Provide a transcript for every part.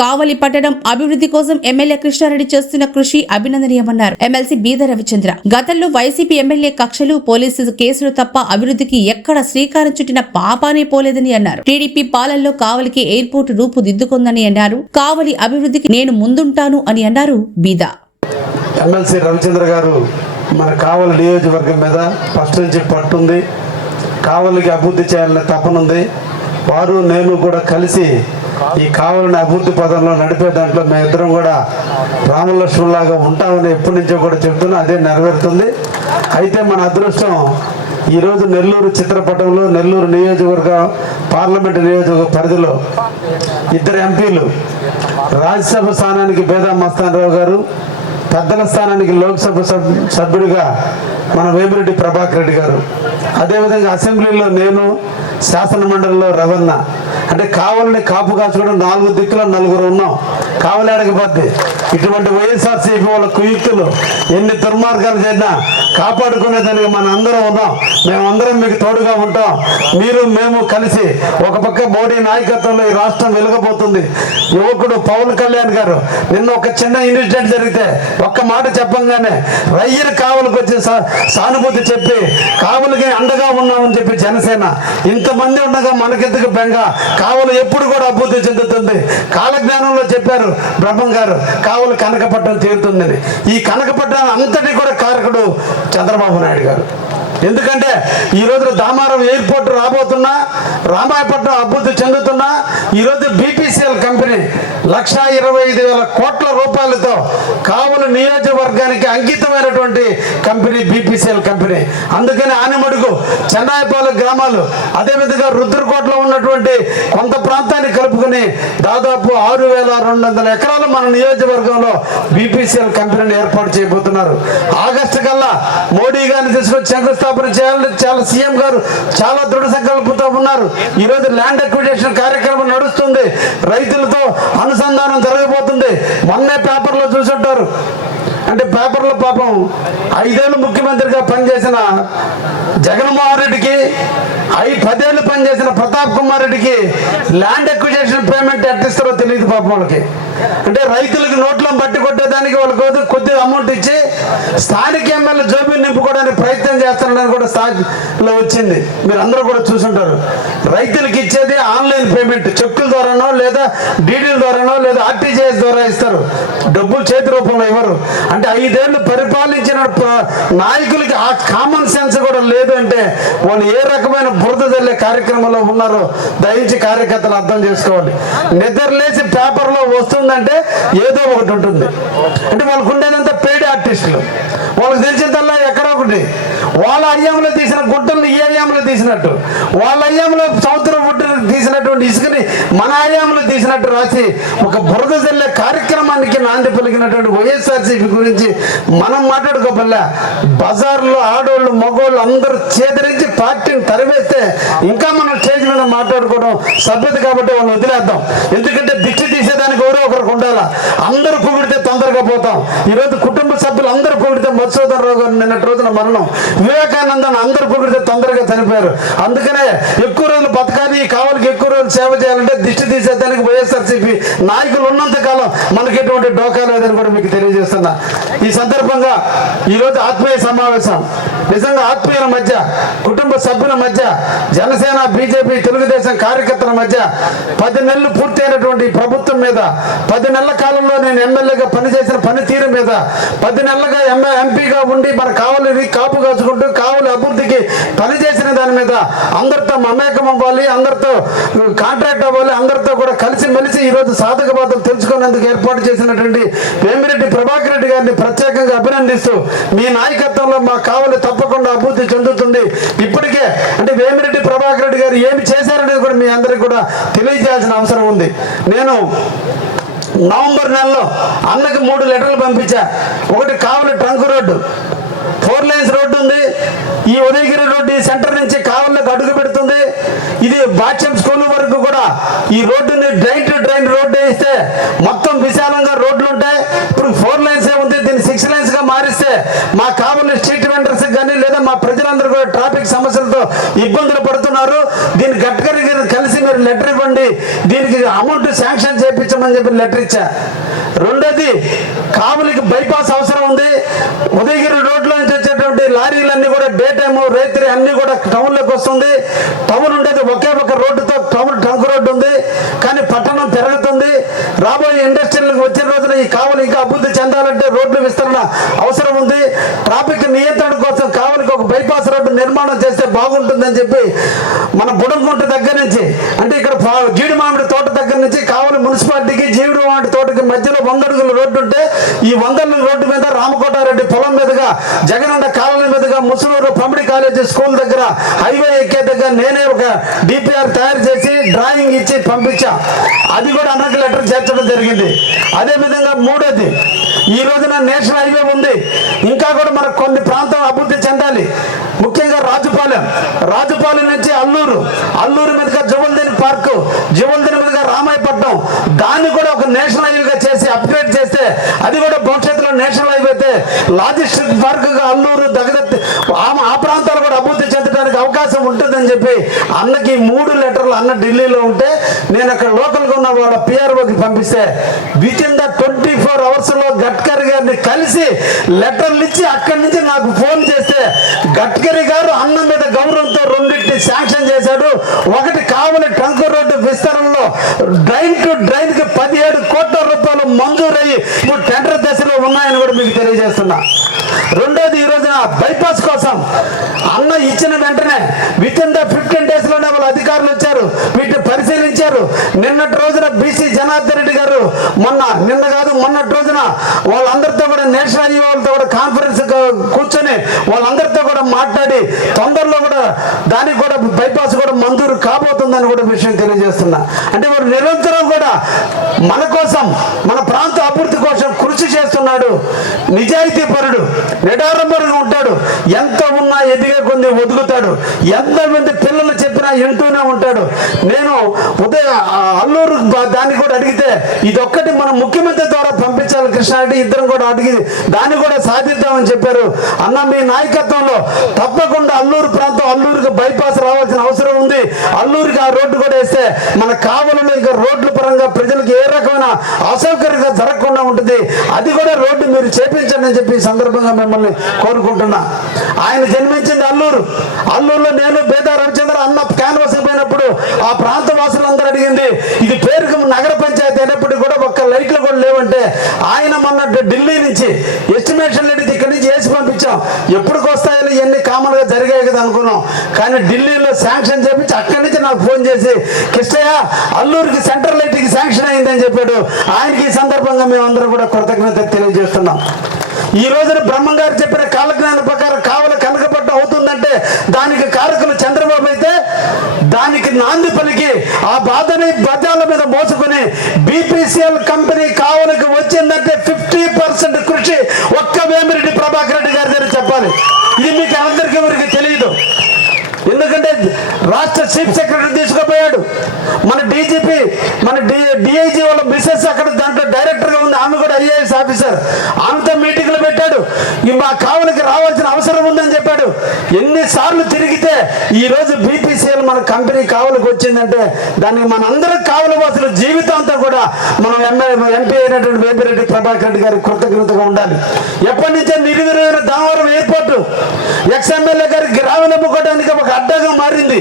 కావలి పట్టణం అభివృద్ధి కోసం ఎమ్మెల్యే కృష్ణారెడ్డి చేస్తున్న కృషి అభినందనీయమన్నారు ఎమ్మెల్సీ బీద రవిచంద్ర. గతంలో వైసీపీ ఎమ్మెల్యే కక్షలు పోలీసు కేసులు తప్ప అభివృద్ధికి ఎక్కడ శ్రీకారం చుట్టిన పాపానే పోలేదని అన్నారు. టీడీపీ పాలనలో కావలికి ఎయిర్పోర్ట్ రూపుదిద్దుకుందని అన్నారు. కావలి అభివృద్ధికి నేను ముందుంటాను అని అన్నారు బీద. ఎమ్మెల్సీ రవిచంద్ర గారు మన కావలి నియోజకవర్గం మీద ఫస్ట్ నుంచి పట్టుంది. కావలికి అభివృద్ధి చేయాలనే తపనుంది. వారు నేను కూడా కలిసి ఈ కావలిని అభివృద్ధి పదంలో నడిపే దాంట్లో మేమిద్దరం కూడా రామలక్ష్మణులాగా ఉంటామని ఎప్పటి నుంచో కూడా చెప్తున్నా. అదే నెరవేరుతుంది. అయితే మన అదృష్టం ఈరోజు నెల్లూరు చిత్రపటంలో నెల్లూరు నియోజకవర్గ పార్లమెంటు నియోజకవర్గ పరిధిలో ఇద్దరు ఎంపీలు, రాజ్యసభ స్థానానికి బేదా మస్తానరావు గారు, పెద్దల స్థానానికి లోక్సభ సభ్యుడిగా మన వేమిరెడ్డి ప్రభాకర్ రెడ్డి గారు, అదేవిధంగా అసెంబ్లీలో నేను, శాసన మండలిలో రవణ. అంటే కావాలని కాపు కాచుకోవడం 4 దిక్కులో 4 ఉన్నాం. కావలి అడగబద్ది. ఇటువంటి వైఎస్ఆర్సీపీ వాళ్ళ కుయుక్తులు ఎన్ని దుర్మార్గాలు చేసినా కాపాడుకునేదానికి మన అందరం ఉన్నాం. మేమందరం మీకు తోడుగా ఉంటాం. మీరు మేము కలిసి ఒక పక్క మోడీ నాయకత్వంలో ఈ రాష్ట్రం వెలగబోతుంది. యువకుడు పవన్ కళ్యాణ్ గారు నిన్న ఒక చిన్న ఇన్సిడెంట్ జరిగితే ఒక్క మాట చెప్పంగానే రయ్యని కావలికి వచ్చి సానుభూతి చెప్పి కావలికి అండగా ఉన్నామని చెప్పి జనసేన ఇంతమంది ఉండగా మనకెందుకు బెంగ, కావలి ఎప్పుడు కూడా అభివృద్ధి చెందుతుంది. కాలజ్ఞానంలో చెప్పారు బ్రహ్మం గారు, కావలి కనకపట్నం తీరుతుందని. ఈ కనకపట్నం అంతటి కూడా కారకుడు చంద్రబాబు నాయుడు గారు. ఎందుకంటే ఈరోజు దామారం ఎయిర్పోర్ట్ రాబోతున్నా, రామాయపట్నం అభివృద్ధి చెందుతున్నా, ఈరోజు బీపీసీఎల్ కంపెనీ 1,25,000 కోట్ల రూపాయలతో కావలి నియోజకవర్గానికి అంకితమైనటువంటి కంపెనీ బీపీసీఎల్ కంపెనీ. అందుకని ఆనిమడుగు, చెన్నాయపాలెం గ్రామాలు, అదేవిధంగా రుద్రకోటలో ఉన్నటువంటి కొంత ప్రాంతాన్ని కలుపుకుని దాదాపు 6,200 ఎకరాలు మన నియోజకవర్గంలో బీపీసీఎల్ కంపెనీని ఏర్పాటు చేయబోతున్నారు. ఆగస్టు కల్లా మోడీ గారిని తీసుకొచ్చి శంకుస్థాపన చేయాలని చాలా సీఎం గారు చాలా దృఢ సంకల్పంతో ఉన్నారు. ఈరోజు ల్యాండ్ అక్విజిషన్ కార్యక్రమం నడుస్తుంది. రైతులతో అనుసంధానం జరగబోతుంది. మొన్నే పేపర్లో చూసుంటారు. అంటే పేపర్లో పాపం 5 ఏళ్ళు ముఖ్యమంత్రిగా పనిచేసిన జగన్మోహన్ రెడ్డికి, 10 ఏళ్ళు పనిచేసిన ప్రతాప్ కుమార్ రెడ్డికి ల్యాండ్ అక్విజిషన్ పేమెంట్ ఎట్టిస్తారో తెలియదు పాపం వాళ్ళకి. అంటే రైతులకు నోట్లో బట్టి కొట్టేదానికి వాళ్ళకి కొద్దిగా అమౌంట్ ఇచ్చి స్థానిక ఎమ్మెల్యే జోబీలు నింపుకోవడానికి ప్రయత్నం చేస్తున్నారని కూడా స్థాయిలో వచ్చింది. మీరు అందరూ కూడా చూసుంటారు. రైతులకు ఇచ్చేది ఆన్లైన్ పేమెంట్, చెక్కుల ద్వారానో లేదా డీడీల ద్వారానో లేదా ఆర్టీజీఎస్ ద్వారా ఇస్తారు. డబ్బులు చేతి రూపంలో ఇవ్వరు. అంటే 5 ఏళ్ళు పరిపాలించిన నాయకులకి ఆ కామన్ సెన్స్ కూడా లేదు. అంటే వాళ్ళు ఏ రకమైన బురద జల్లే కార్యక్రమంలో ఉన్నారో దయించి కార్యకర్తలు అర్థం చేసుకోవాలి. నిద్రలేసి పేపర్లో వస్తుందంటే ఏదో ఒకటి ఉంటుంది. అంటే వాళ్ళకు ఉండేదంతా పెయిడ్ ఆర్టిస్టులు. వాళ్ళకి తెలిసిందల్లా ఎక్కడో ఒకటి. వాళ్ళ అయ్యంలో తీసిన గుట్టలు ఈ అయ్యంలో తీసినట్టు, వాళ్ళ అయ్యంలో సముద్రం గుట్టలు తీసినటువంటి ఇసుకని మన అయ్యంలో తీసినట్టు రాసి ఒక బురద జల్లే కార్యక్రమానికి నాంది పలికినటువంటి వైఎస్ఆర్సీపీ గురించి మనం మాట్లాడుకోబల్లా. బజార్లో ఆడోళ్ళు మగోళ్ళు అందరూ చేదరించి పార్టీని తరివేస్తే ఇంకా మనం స్టేజ్ మీద మాట్లాడుకోవడం సభ్యత. కాబట్టి వాళ్ళని వదిలేద్దాం. ఎందుకంటే దిష్టి తీసేదానికి ఎవరో ఒకరికి ఉండాలా. అందరూ పొగిడితే తొందరగా పోతాం. ఈరోజు కుటుంబ సభ్యులు అందరూ పొగిడితే మధుసూదన్ రావు గారు నిన్నటి రోజున మరణం, వివేకానందన్ అందరూ పొగిడితే తొందరగా చనిపోయారు. అందుకనే ఎక్కువ రోజులు బతకాలి, కావలికి ఎక్కువ రోజులు సేవ చేయాలంటే దిష్టి తీసేదానికి వైఎస్ఆర్సీపీ నాయకులు ఉన్నంత కాలం మనకి ఎటువంటి డోకా లేదని కూడా మీకు తెలియజేస్తున్నా. ఈ సందర్భంగా ఈరోజు ఆత్మీయ సమావేశం, నిజంగా ఆత్మీయుల మధ్య, కుటుంబ సభ్యుల మధ్య, జనసేన బీజేపీ తెలుగుదేశం కార్యకర్తల మధ్య 10 నెలలు పూర్తయినటువంటి ప్రభుత్వం మీద, 10 నెలల కాలంలో నేను ఎమ్మెల్యేగా పనిచేసిన పనితీరు మీద, 10 నెలలుగా ఎంపీగా ఉండి మన కావలిని కాపు కాచుకుంటూ కావలి అభివృద్ధికి పనిచేసిన దాని మీద అందరితో మమేకం అవ్వాలి, అందరితో కాంట్రాక్ట్ అవ్వాలి, అందరితో కూడా కలిసి మెలిసి ఈరోజు సాధక బాధలు తెలుసుకునేందుకు ఏర్పాటు చేసినటువంటి వేమిరెడ్డి ప్రభాకర్ రెడ్డి గారిని ప్రత్యేకంగా అభినందిస్తూ మీ నాయకత్వంలో మా కావలి తప్పకుండా అభివృద్ధి చెందుతుంది. ఇప్పటికే అంటే వేమిరెడ్డి ప్రభాకర్ రెడ్డి గారు ఏమి చేశారనేది కూడా మీ అందరికీ కూడా తెలియజేయాల్సిన అవసరం ఉంది. నేను నవంబర్ నెలలో అన్నకి 3 లెటర్లు పంపించా. ఒకటి కావలి ట్రంక్ రోడ్డు, 4 లేన్స్ రోడ్డు ఉంది. ఈ ఉదయగిరి రోడ్డు ఈ సెంటర్ నుంచి కావలికి అడుగు పెడుతుంది. ఇది బాచ్యం స్కూల్ వరకు కూడా ఈ రోడ్డుని డ్రైన్ టు డ్రైన్ రోడ్డు వేస్తే మొత్తం విశాలంగా రోడ్లు ఉంటాయి. ఇప్పుడు 4 లైన్స్ ఉంది. దీన్ని 6 లైన్స్ గా మారిస్తే మా కావలి స్ట్రీట్ వెండర్స్ కానీ లేదా మా ప్రజలందరూ కూడా ట్రాఫిక్ సమస్యలతో ఇబ్బందులు పడుతున్నారు. దీన్ని గడ్కరీ గారిని కలిసి మీరు లెటర్ ఇవ్వండి, దీనికి అమౌంట్ శాంక్షన్ చేయించమని చేయించమని చెప్పి లెటర్ ఇచ్చా. రెండోది, కావులకి బైపాస్ అవసరం ఉంది. ఉదయగిరి రోడ్లో నుంచి వచ్చేటువంటి లారీలన్నీ కూడా డే టైము రైతులు అన్నీ కూడా టౌన్లోకి వస్తుంది. టౌన్ ఉండేది ఒకే ఒక రోడ్డుతో, టౌన్ ట్రంక్ రోడ్డు ఉంది, కానీ పట్టణం పెరుగుతుంది. రాబోయే ఇండస్ట్రీలకు వచ్చిన రోజున ఈ కావులు ఇంకా అభివృద్ధి చెందాలంటే రోడ్లు విస్తరణ అవసరం ఉంది. ట్రాఫిక్ నియంత్రణ కోసం కావులకి ఒక బైపాస్ రోడ్డు నిర్మాణం చేస్తే బాగుంటుందని చెప్పి మన బుడంగుంట దగ్గర నుంచి, అంటే ఇక్కడ జీడి మామిడి తోట దగ్గర నుంచి కావులు మున్సిపాలిటీకి జీడి మామిడి తోటకి మధ్యలో 100 అడుగుల రోడ్డు ఉంటే, ఈ 100 అడుగుల రోడ్డు మీద రామకోటారెడ్డి పొలం మీదుగా, జగనన్న కాలనీ మీదుగా, ముసులూరు పమిడి కాలేజీ స్కూల్ దగ్గర హైవే ఎక్కే దగ్గర నేనే ఒక డిపిఆర్ తయారు చేసి డ్రాయింగ్ ఇచ్చి పంపించా. అది కూడా అన్నకు లెటర్ చేర్చడం జరిగింది. అదేవిధంగా మూడోది, ఈ రోజున నేషనల్ హైవే ఉంది, ఇంకా కూడా మనకు కొన్ని ప్రాంతం అభివృద్ధి చెందాలి. ముఖ్యంగా రాజుపాలెం నుంచి అల్లూరు మీదుగా జువల్దిని పార్కు, జువల్దిని మీదుగా రామాయపట్నం, దాన్ని కూడా ఒక నేషనల్ హైవేగా చేసి అప్గ్రేడ్ చేస్తే అది కూడా భవిష్యత్తులో నేషనల్ హైవే అయితే లాజిస్టిక్ పార్కుగా అల్లూరు దగదత్తి ఆ ప్రాంతాలు కూడా అభివృద్ధి చెందడానికి అవకాశం ఉంటుందని చెప్పి అన్నకి 3 లెటర్లు అన్న ఢిల్లీలో ఉంటే, నేను అక్కడ లోకల్గా ఉన్న వాళ్ళ పిఆర్ఓకి పంపిస్తే విత్ ఇన్ ద 24 hours లో గడ్కరీ గారిని కలిసి లెటర్లు ఇచ్చి అక్కడి నుంచి నాకు ఫోన్ చేస్తే, గడ్కరీ గారు అన్న మీద గౌరవంతో రెండింటిని శాంక్షన్ చేశాడు. ఒకటి కావలి ట్రంక్ రోడ్డు విస్తరణలో డ్రైన్ టు డ్రైన్ కి 17 కోట్ల రూపాయలు మంజూరయ్యి ఇప్పుడు టెండర్ దశలో ఉన్నాయని కూడా మీకు తెలియజేస్తున్నా. రెండోది, ఈ రోజున బైపాస్ కోసం అన్న ఇచ్చిన వెంటనే విత్ ఇన్ ద 15 days లోనే వాళ్ళ అధికారులు వచ్చారు, వీటిని పరిశీలించారు. నిన్నటి రోజున బీసీ జనార్దన్ రెడ్డి గారు మొన్నటి రోజున వాళ్ళందరితో కూడా నేషనల్ హైవే వాళ్ళతో కూడా కాన్ఫరెన్స్ కూర్చొని వాళ్ళందరితో కూడా మాట్లాడి తొందరలో కూడా దానికి కూడా బైపాస్ కూడా మంజూరు కాబోతుందని కూడా విషయం తెలియజేస్తున్నా. అంటే వారు నిరంతరం కూడా మన కోసం, మన ప్రాంత అభివృద్ధి కోసం కృషి చేస్తున్నాడు. నిజాయితీ పరుడు, నిడారంబరంగా ఉంటాడు. ఎంత ఉన్నా ఎదిగే కొంది ఒదుగుతాడు. ఎంతమంది పిల్లలు చెప్పినా వింటూనే ఉంటాడు. నేను అల్లూరు దాన్ని కూడా అడిగితే ఇదొక్కటి మనం ముఖ్యమంత్రి ద్వారా పంపించాలి కృష్ణారెడ్డి, ఇద్దరం కూడా అడిగి దాన్ని కూడా సాధిద్దామని చెప్పారు. అన్న మీ నాయకత్వంలో తప్పకుండా అల్లూరు ప్రాంతం, అల్లూరుకి బైపాస్ రావాల్సిన అవసరం ఉంది. అల్లూరుకి ఆ రోడ్డు కూడా వేస్తే మన కావలలో ఇంకా రోడ్ల పరంగా ప్రజలకు ఏ రకమైన అసౌకర్యంగా జరగకుండా ఉంటుంది. అది కూడా రోడ్డు మీరు చేపించండి అని చెప్పి ఈ సందర్భంగా మిమ్మల్ని కోరుకుంటున్నా. ఆయన జన్మించింది అల్లూరులో నేను బేదా రవిచంద్ర అన్న క్యాన్వాస్ పోయినప్పుడు ఆ ప్రాంత వాసులందరూ అడిగింది, ఇది పేరుకు నగర పంచాయతీ అయినప్పటికీ కూడా ఒక్క లైట్లు కూడా లేవంటే, ఆయన మొన్న ఢిల్లీ నుంచి ఎస్టిమేషన్ అడిగితే ఇక్కడి నుంచి వేసి పంపించాం. ఎప్పటికి వస్తాయో ఇవన్నీ కామన్ గా జరిగాయి కదా అనుకున్నాం. కానీ ఢిల్లీలో శాంక్షన్ చేపించి అక్కడి నుంచి నాకు ఫోన్ చేసి, కృష్ణయ్య అల్లూరుకి సెంట్రల్ లైట్కి శాంక్షన్ అయిందని చెప్పాడు. ఆయనకి ఈ సందర్భంగా మేమందరం కూడా కృతజ్ఞత తెలియజేస్తున్నాం. ఈ రోజున బ్రహ్మంగారు చెప్పిన కాలజ్ఞానం ప్రకారం కావలి కనకపట్నం అవుతుందంటే దానికి కారకులు చంద్రబాబు అయితే, దానికి నాంది పలికి ఆ బాధని బజార్ల మీద మోసుకుని బీపీసీఎల్ కంపెనీ కావలికి వచ్చిందంటే 50% కృషి ఒక్క వేమిరెడ్డి ప్రభాకర్ రెడ్డి గారి దగ్గర చెప్పాలి. ఇది మీకు అందరికీ ఎవరికి తెలియదు. ఎందుకంటే రాష్ట్ర చీఫ్ సెక్రటరీ తీసుకుపోయాడు, మన డీజీపీ, మన డిఐజీ వాళ్ళ మిస్సెస్ అక్కడ దాంట్లో డైరెక్టర్గా ఉంది, ఆమె కూడా ఐఏఎస్ ఆఫీసర్, ఆమెతో మీటింగ్లు పెట్టాడు. మా కావలికి రావాల్సిన అవసరం ఉందని చెప్పాడు. ఎన్నిసార్లు తిరిగితే ఈ రోజు బీపీసీఎల్ మన కంపెనీ కావలికి వచ్చిందంటే దానికి మనందరం కావలి వాసుల జీవితాంతం కూడా మనం ఎంపీ అయినటువంటి వేమిరెడ్డి ప్రభాకర్ రెడ్డి గారికి కృతజ్ఞతగా ఉండాలి. ఎప్పటి నుంచే నిర్వీర్యమైన దామవరం ఎయిర్పోర్టు ఎక్స్ఎమ్మెల్యే గారికి గ్రామీణ అమ్ముకోవడానికి ఒక అడ్డగా మారింది.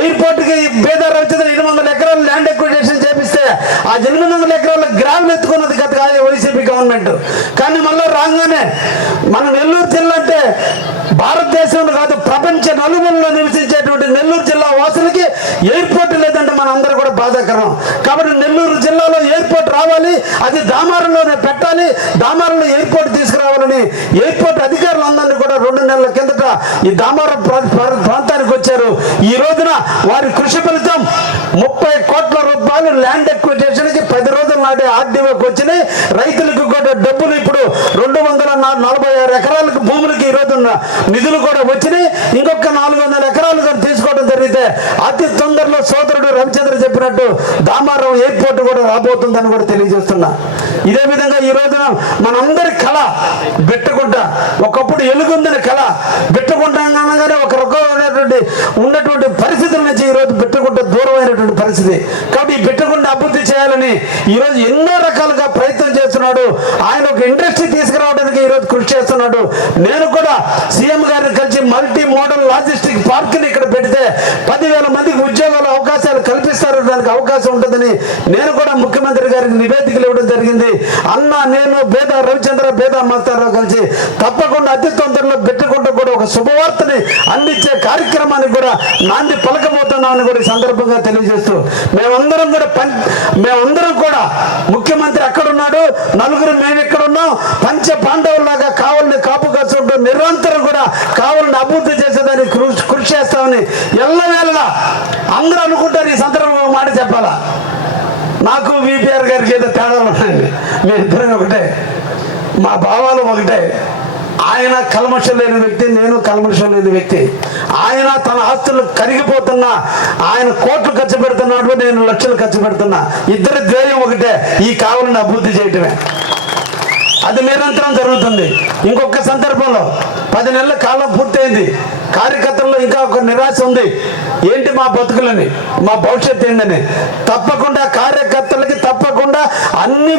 ఎయిర్పోర్ట్ కి బేదా రవిచంద్ర 800 ఎకరాలు ల్యాండ్ ఎక్విజిషన్ చేపిస్తే ఆ 800 ఎకరాల గ్రామం ఎత్తుకున్నది గత వైసీపీ గవర్నమెంట్. కానీ మళ్ళీ రాగానే మన నెల్లూరు జిల్లా అంటే భారతదేశంలో కాదు ప్రపంచ నలుమూలలో నివసించేటువంటి నెల్లూరు జిల్లా వాసులకి ఎయిర్పోర్ట్ లేదంటే మన అందరూ కూడా బాధాకరం. కాబట్టి నెల్లూరు జిల్లాలో ఎయిర్పోర్ట్ రావాలి, అది దామారంలోనే పెట్టాలి, దామారంలో ఎయిర్పోర్ట్ తీసుకురావాలని ఎయిర్పోర్ట్ అధికారులందరినీ కూడా 2 నెలల కిందట ఈ దామారం ప్రాంతానికి వచ్చారు. ఈ రోజున వారి కృషి ఫలితం 30 కోట్ల రూపాయలు ల్యాండ్ ఎక్విజిషన్ కి 10 రోజుల నాటి ఆర్డీఓకి వచ్చినాయి. రైతులకు కూడా డబ్బులు ఇప్పుడు 246 ఎకరాలకు భూములకి ఈ రోజు నిధులు కూడా వచ్చినాయి. ఇంకొక 400 ఎకరాలు కూడా తీసుకోవడం జరిగితే అతి తొందరలో సోదరుడు రవిచంద్ర చెప్పినట్టు దామారం ఎయిర్పోర్ట్ కూడా రాబోతుందని కూడా తెలియజేస్తున్నా. ఇదే విధంగా ఈ రోజున మనందరి కళ బిట్టగుంట, ఒకప్పుడు ఎలుగుందని కళ బిట్టగుంట అనగానే ఒక రకమైనటువంటి ఉన్నటువంటి పరిస్థితుల నుంచి ఈ రోజు బిట్టగుంట దూరమైనటువంటి పరిస్థితి. కాబట్టి ఈ బిట్టగుంట అభివృద్ధి చేయాలని ఈరోజు ఎన్నో రకాలుగా ప్రయత్నం చేస్తున్నాడు. ఆయన ఒక ఇండస్ట్రీ తీసుకురావడానికి ఈరోజు కృషి చేస్తున్నాడు. నేను కూడా సీఎం గారిని కలిసి మల్టీ మోడల్ లాజిస్టిక్ పార్క్ని ఇక్కడ పెడితే 10,000 మందికి ఉద్యోగాల అవకాశాలు కల్పిస్తారు, దానికి అవకాశం ఉంటుందని నేను కూడా ముఖ్యమంత్రి గారికి నివేదికలు ఇవ్వడం జరిగింది. అన్న నేను బేదా రవిచంద్ర బేదా మాస్టారావు కలిసి తప్పకుండా అతి తొందరలో పెట్టుకుంటూ కూడా ఒక శుభవార్తని అందించే కార్యక్రమానికి కూడా నాంది పలకబోతున్నామని కూడా ఈ సందర్భంగా తెలియజేస్తూ మేమందరం కూడా ముఖ్యమంత్రి అక్కడ ఉన్నాడు, నలుగురు మేము ఇక్కడ ఉన్నాం, పంచ పాండవుల్లాగా కావాలని కాపు కసుకుంటూ నిరంతరం కూడా కావాలని అభివృద్ధి చేసేదానికి కృషి చేస్తామని ఎల్లవేళలా అందరూ అనుకుంటారు. ఈ సందర్భంగా మాట చెప్పాలా, నాకు విపిఆర్ గారికి ఏదో తేడాలు ఉన్నాయండి. మేమిద్దరం ఒకటే, మా భావాలు ఒకటే. ఆయన కల్మషం లేని వ్యక్తి, నేను కల్మషం లేని వ్యక్తి. ఆయన తన ఆస్తులు కరిగిపోతున్నా ఆయన కోట్లు ఖర్చు పెడుతున్నాడు, నేను లక్షలు ఖర్చు పెడుతున్నా. ఇద్దరి ధ్యేయం ఒకటే, ఈ కావాలని అభివృద్ధి చేయటమే. అది నిరంతరం జరుగుతుంది. ఇంకొక సందర్భంలో 10 నెలల కాలం పూర్తయింది. కార్యకర్తల్లో ఇంకా ఒక నిరాశ ఉంది, ఏంటి మా బతుకులని, మా భవిష్యత్తు ఏంటని. తప్పకుండా కార్యకర్తలకి తప్పకుండా అన్ని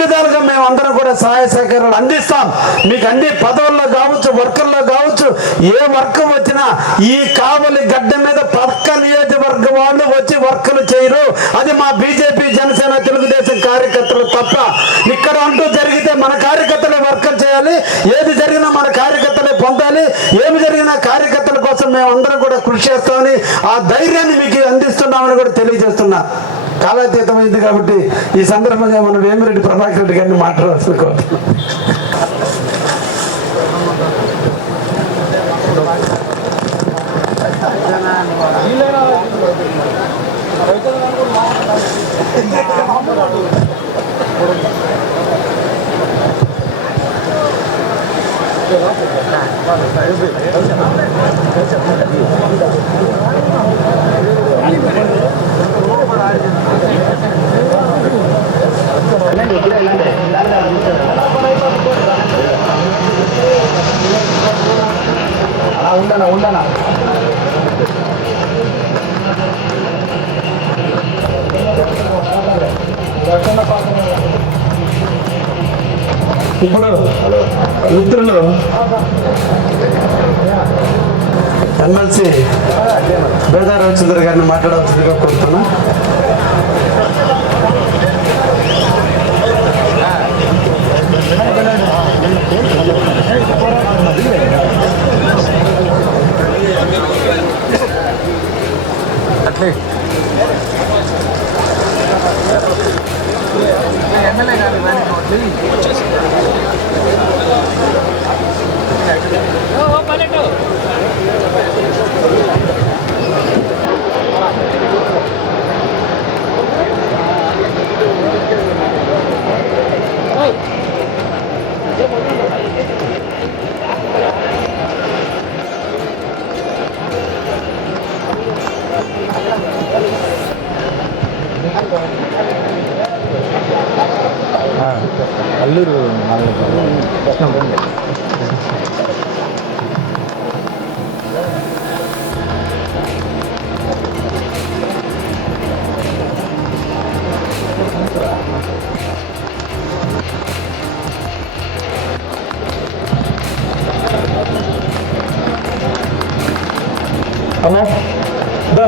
విధాలుగా మేము అందరం కూడా సహాయ సహకారాలు అందిస్తాం. మీకు అన్ని పదవుల్లో కావచ్చు, వర్కల్లో కావచ్చు, ఏ వర్గం వచ్చినా ఈ కావలి గడ్డ మీద పక్క నియోజకవర్గం వాళ్ళు వచ్చి వర్కలు చేయరు. అది మా బీజేపీ, జనసేన, తెలుగుదేశం కార్యకర్తలు తప్ప. ఇక్కడ అంటూ జరిగితే మన కార్యకర్తలే వర్కలు చేయాలి, ఏది జరిగినా మన కార్యకర్తలే పొందాలి, ఏమి జరిగినా కార్యకర్తల కోసం మేము అందరం కూడా కృషి చేస్తామని ఆ ధైర్యాన్ని మీకు అందిస్తున్నామని కూడా తెలియజేస్తున్నా. కాలాతీతమైంది కాబట్టి ఈ సందర్భంగా మనం వేమిరెడ్డి ప్రభాకర్ రెడ్డి గారిని మాట్లాడాల్సిన కోరుతున్నాం. ఉండనా ఇప్పుడు మిత్రులు ఎమ్మెల్సీ బేదా రవిచంద్ర గారిని మాట్లాడాల్సిందిగా కోరుతున్నా. అల్లూరు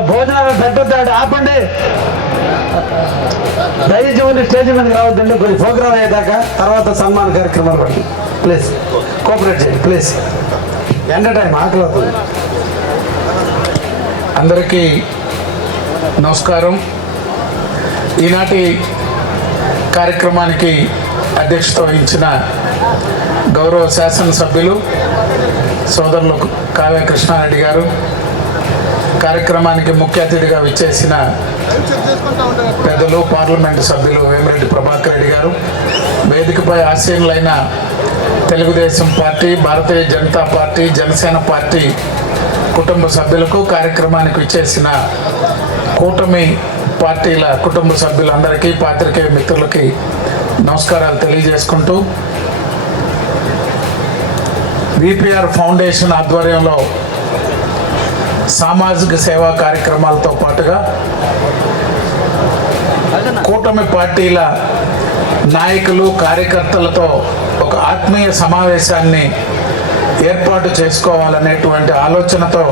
భోజనాలు పెట్టొద్దాడు, ఆపండి. దయచేసి స్టేజ్ మీదకి రావద్దండి, కొంచెం ప్రోగ్రామ్ అయ్యేదాకా తర్వాత సన్మాన కార్యక్రమాలు పడి ప్లీజ్ కోఆపరేట్ చేయండి ప్లీజ్. ఎండ టైం ఆకలి అవుతుంది. అందరికీ నమస్కారం. ఈనాటి కార్యక్రమానికి అధ్యక్షత వహించిన గౌరవ శాసనసభ్యులు సోదరులు కావ్య కృష్ణారెడ్డి గారు, కార్యక్రమానికి ముఖ్య అతిథిగా విచ్చేసిన పెద్దలు పార్లమెంటు సభ్యులు వేమిరెడ్డి ప్రభాకర్ రెడ్డి గారు, వేదికపై ఆసీనులైన Telugu Desam party, Bharatiya Janata party, Janasena party కుటుంబ సభ్యులకు, కార్యక్రమానికి విచ్చేసిన కూటమి పార్టీల కుటుంబ సభ్యులందరికీ, పాత్రికేయ మిత్రులకి నమస్కారాలు తెలియజేసుకుంటూ, విపిఆర్ ఫౌండేషన్ ఆధ్వర్యంలో సామాజిక సేవా కార్యక్రమాలతో పాటుగా కూటమి పార్టీల నాయకులు కార్యకర్తలతో ఒక ఆత్మీయ సమావేశాన్ని ఏర్పాటు చేసుకోవాలనేటువంటి ఆలోచనతో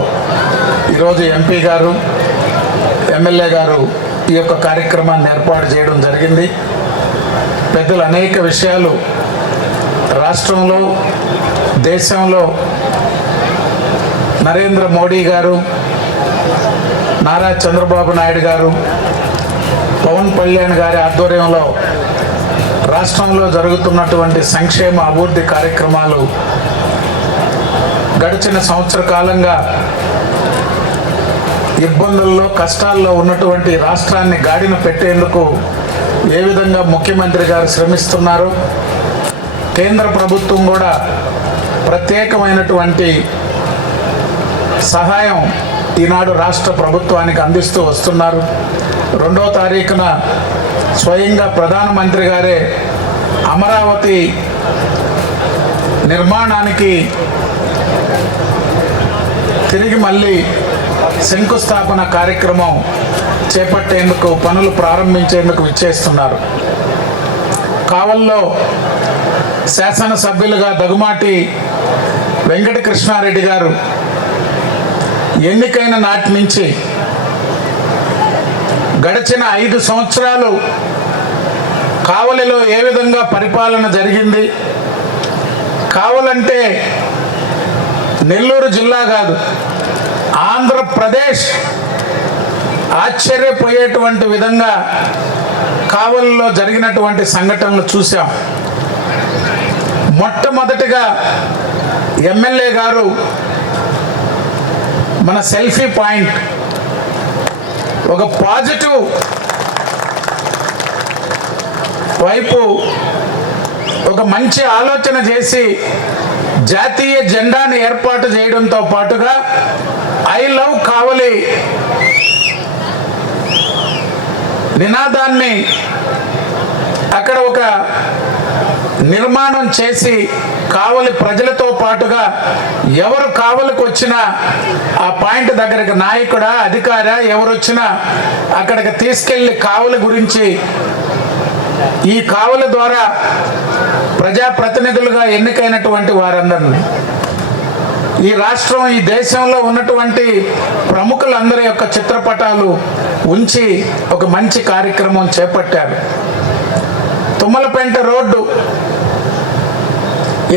ఈరోజు ఎంపీ గారు ఎమ్మెల్యే గారు ఈ యొక్క కార్యక్రమాన్ని ఏర్పాటు చేయడం జరిగింది. పెద్దలు అనేక విషయాలు రాష్ట్రంలో దేశంలో నరేంద్ర మోడీ గారు, నారా చంద్రబాబు నాయుడు గారు, పవన్ కళ్యాణ్ గారి ఆధ్వర్యంలో రాష్ట్రంలో జరుగుతున్నటువంటి సంక్షేమ అభివృద్ధి కార్యక్రమాలు గడిచిన సంవత్సర కాలంగా ఇబ్బందుల్లో కష్టాల్లో ఉన్నటువంటి రాష్ట్రాన్ని గాడిన పెట్టేందుకు ఏ విధంగా ముఖ్యమంత్రి గారు శ్రమిస్తున్నారు, కేంద్ర ప్రభుత్వం కూడా ప్రత్యేకమైనటువంటి సహాయం ఈనాడు రాష్ట్ర ప్రభుత్వానికి అందిస్తూ వస్తున్నారు. 2వ తారీఖున స్వయంగా ప్రధానమంత్రి గారే అమరావతి నిర్మాణానికి తిరిగి మళ్ళీ శంకుస్థాపన కార్యక్రమం చేపట్టేందుకు పనులు ప్రారంభించేందుకు విచ్చేస్తున్నారు. కావల్లో శాసనసభ్యులుగా దగుమాటి వెంకట కృష్ణారెడ్డి గారు ఎన్నికైన నాటి నుంచి గడిచిన 5 సంవత్సరాలు కావలిలో ఏ విధంగా పరిపాలన జరిగింది, కావలంటే నెల్లూరు జిల్లా కాదు ఆంధ్రప్రదేశ్ ఆశ్చర్యపోయేటువంటి విధంగా కావలిలో జరిగినటువంటి సంఘటనలు చూసాం. మొట్టమొదటిగా ఎమ్మెల్యే గారు మన సెల్ఫీ పాయింట్ ఒక పాజిటివ్ వైపు ఒక మంచి ఆలోచన చేసి జాతీయ జెండాను ఏర్పాటు చేయడంతో పాటుగా ఐ లవ్ కావలి నినాదాన్ని అక్కడ ఒక నిర్మాణం చేసి కావలి ప్రజలతో పాటుగా ఎవరు కావలికి వచ్చినా ఆ పాయింట్ దగ్గరకు నాయకుడా అధికారా ఎవరు వచ్చినా అక్కడికి తీసుకెళ్లి కావలి గురించి ఈ కావలి ద్వారా ప్రజాప్రతినిధులుగా ఎన్నికైనటువంటి వారందరినీ ఈ రాష్ట్రం ఈ దేశంలో ఉన్నటువంటి ప్రముఖులందరి యొక్క చిత్రపటాలు ఉంచి ఒక మంచి కార్యక్రమం చేపట్టారు. తుమ్మలపేంట రోడ్డు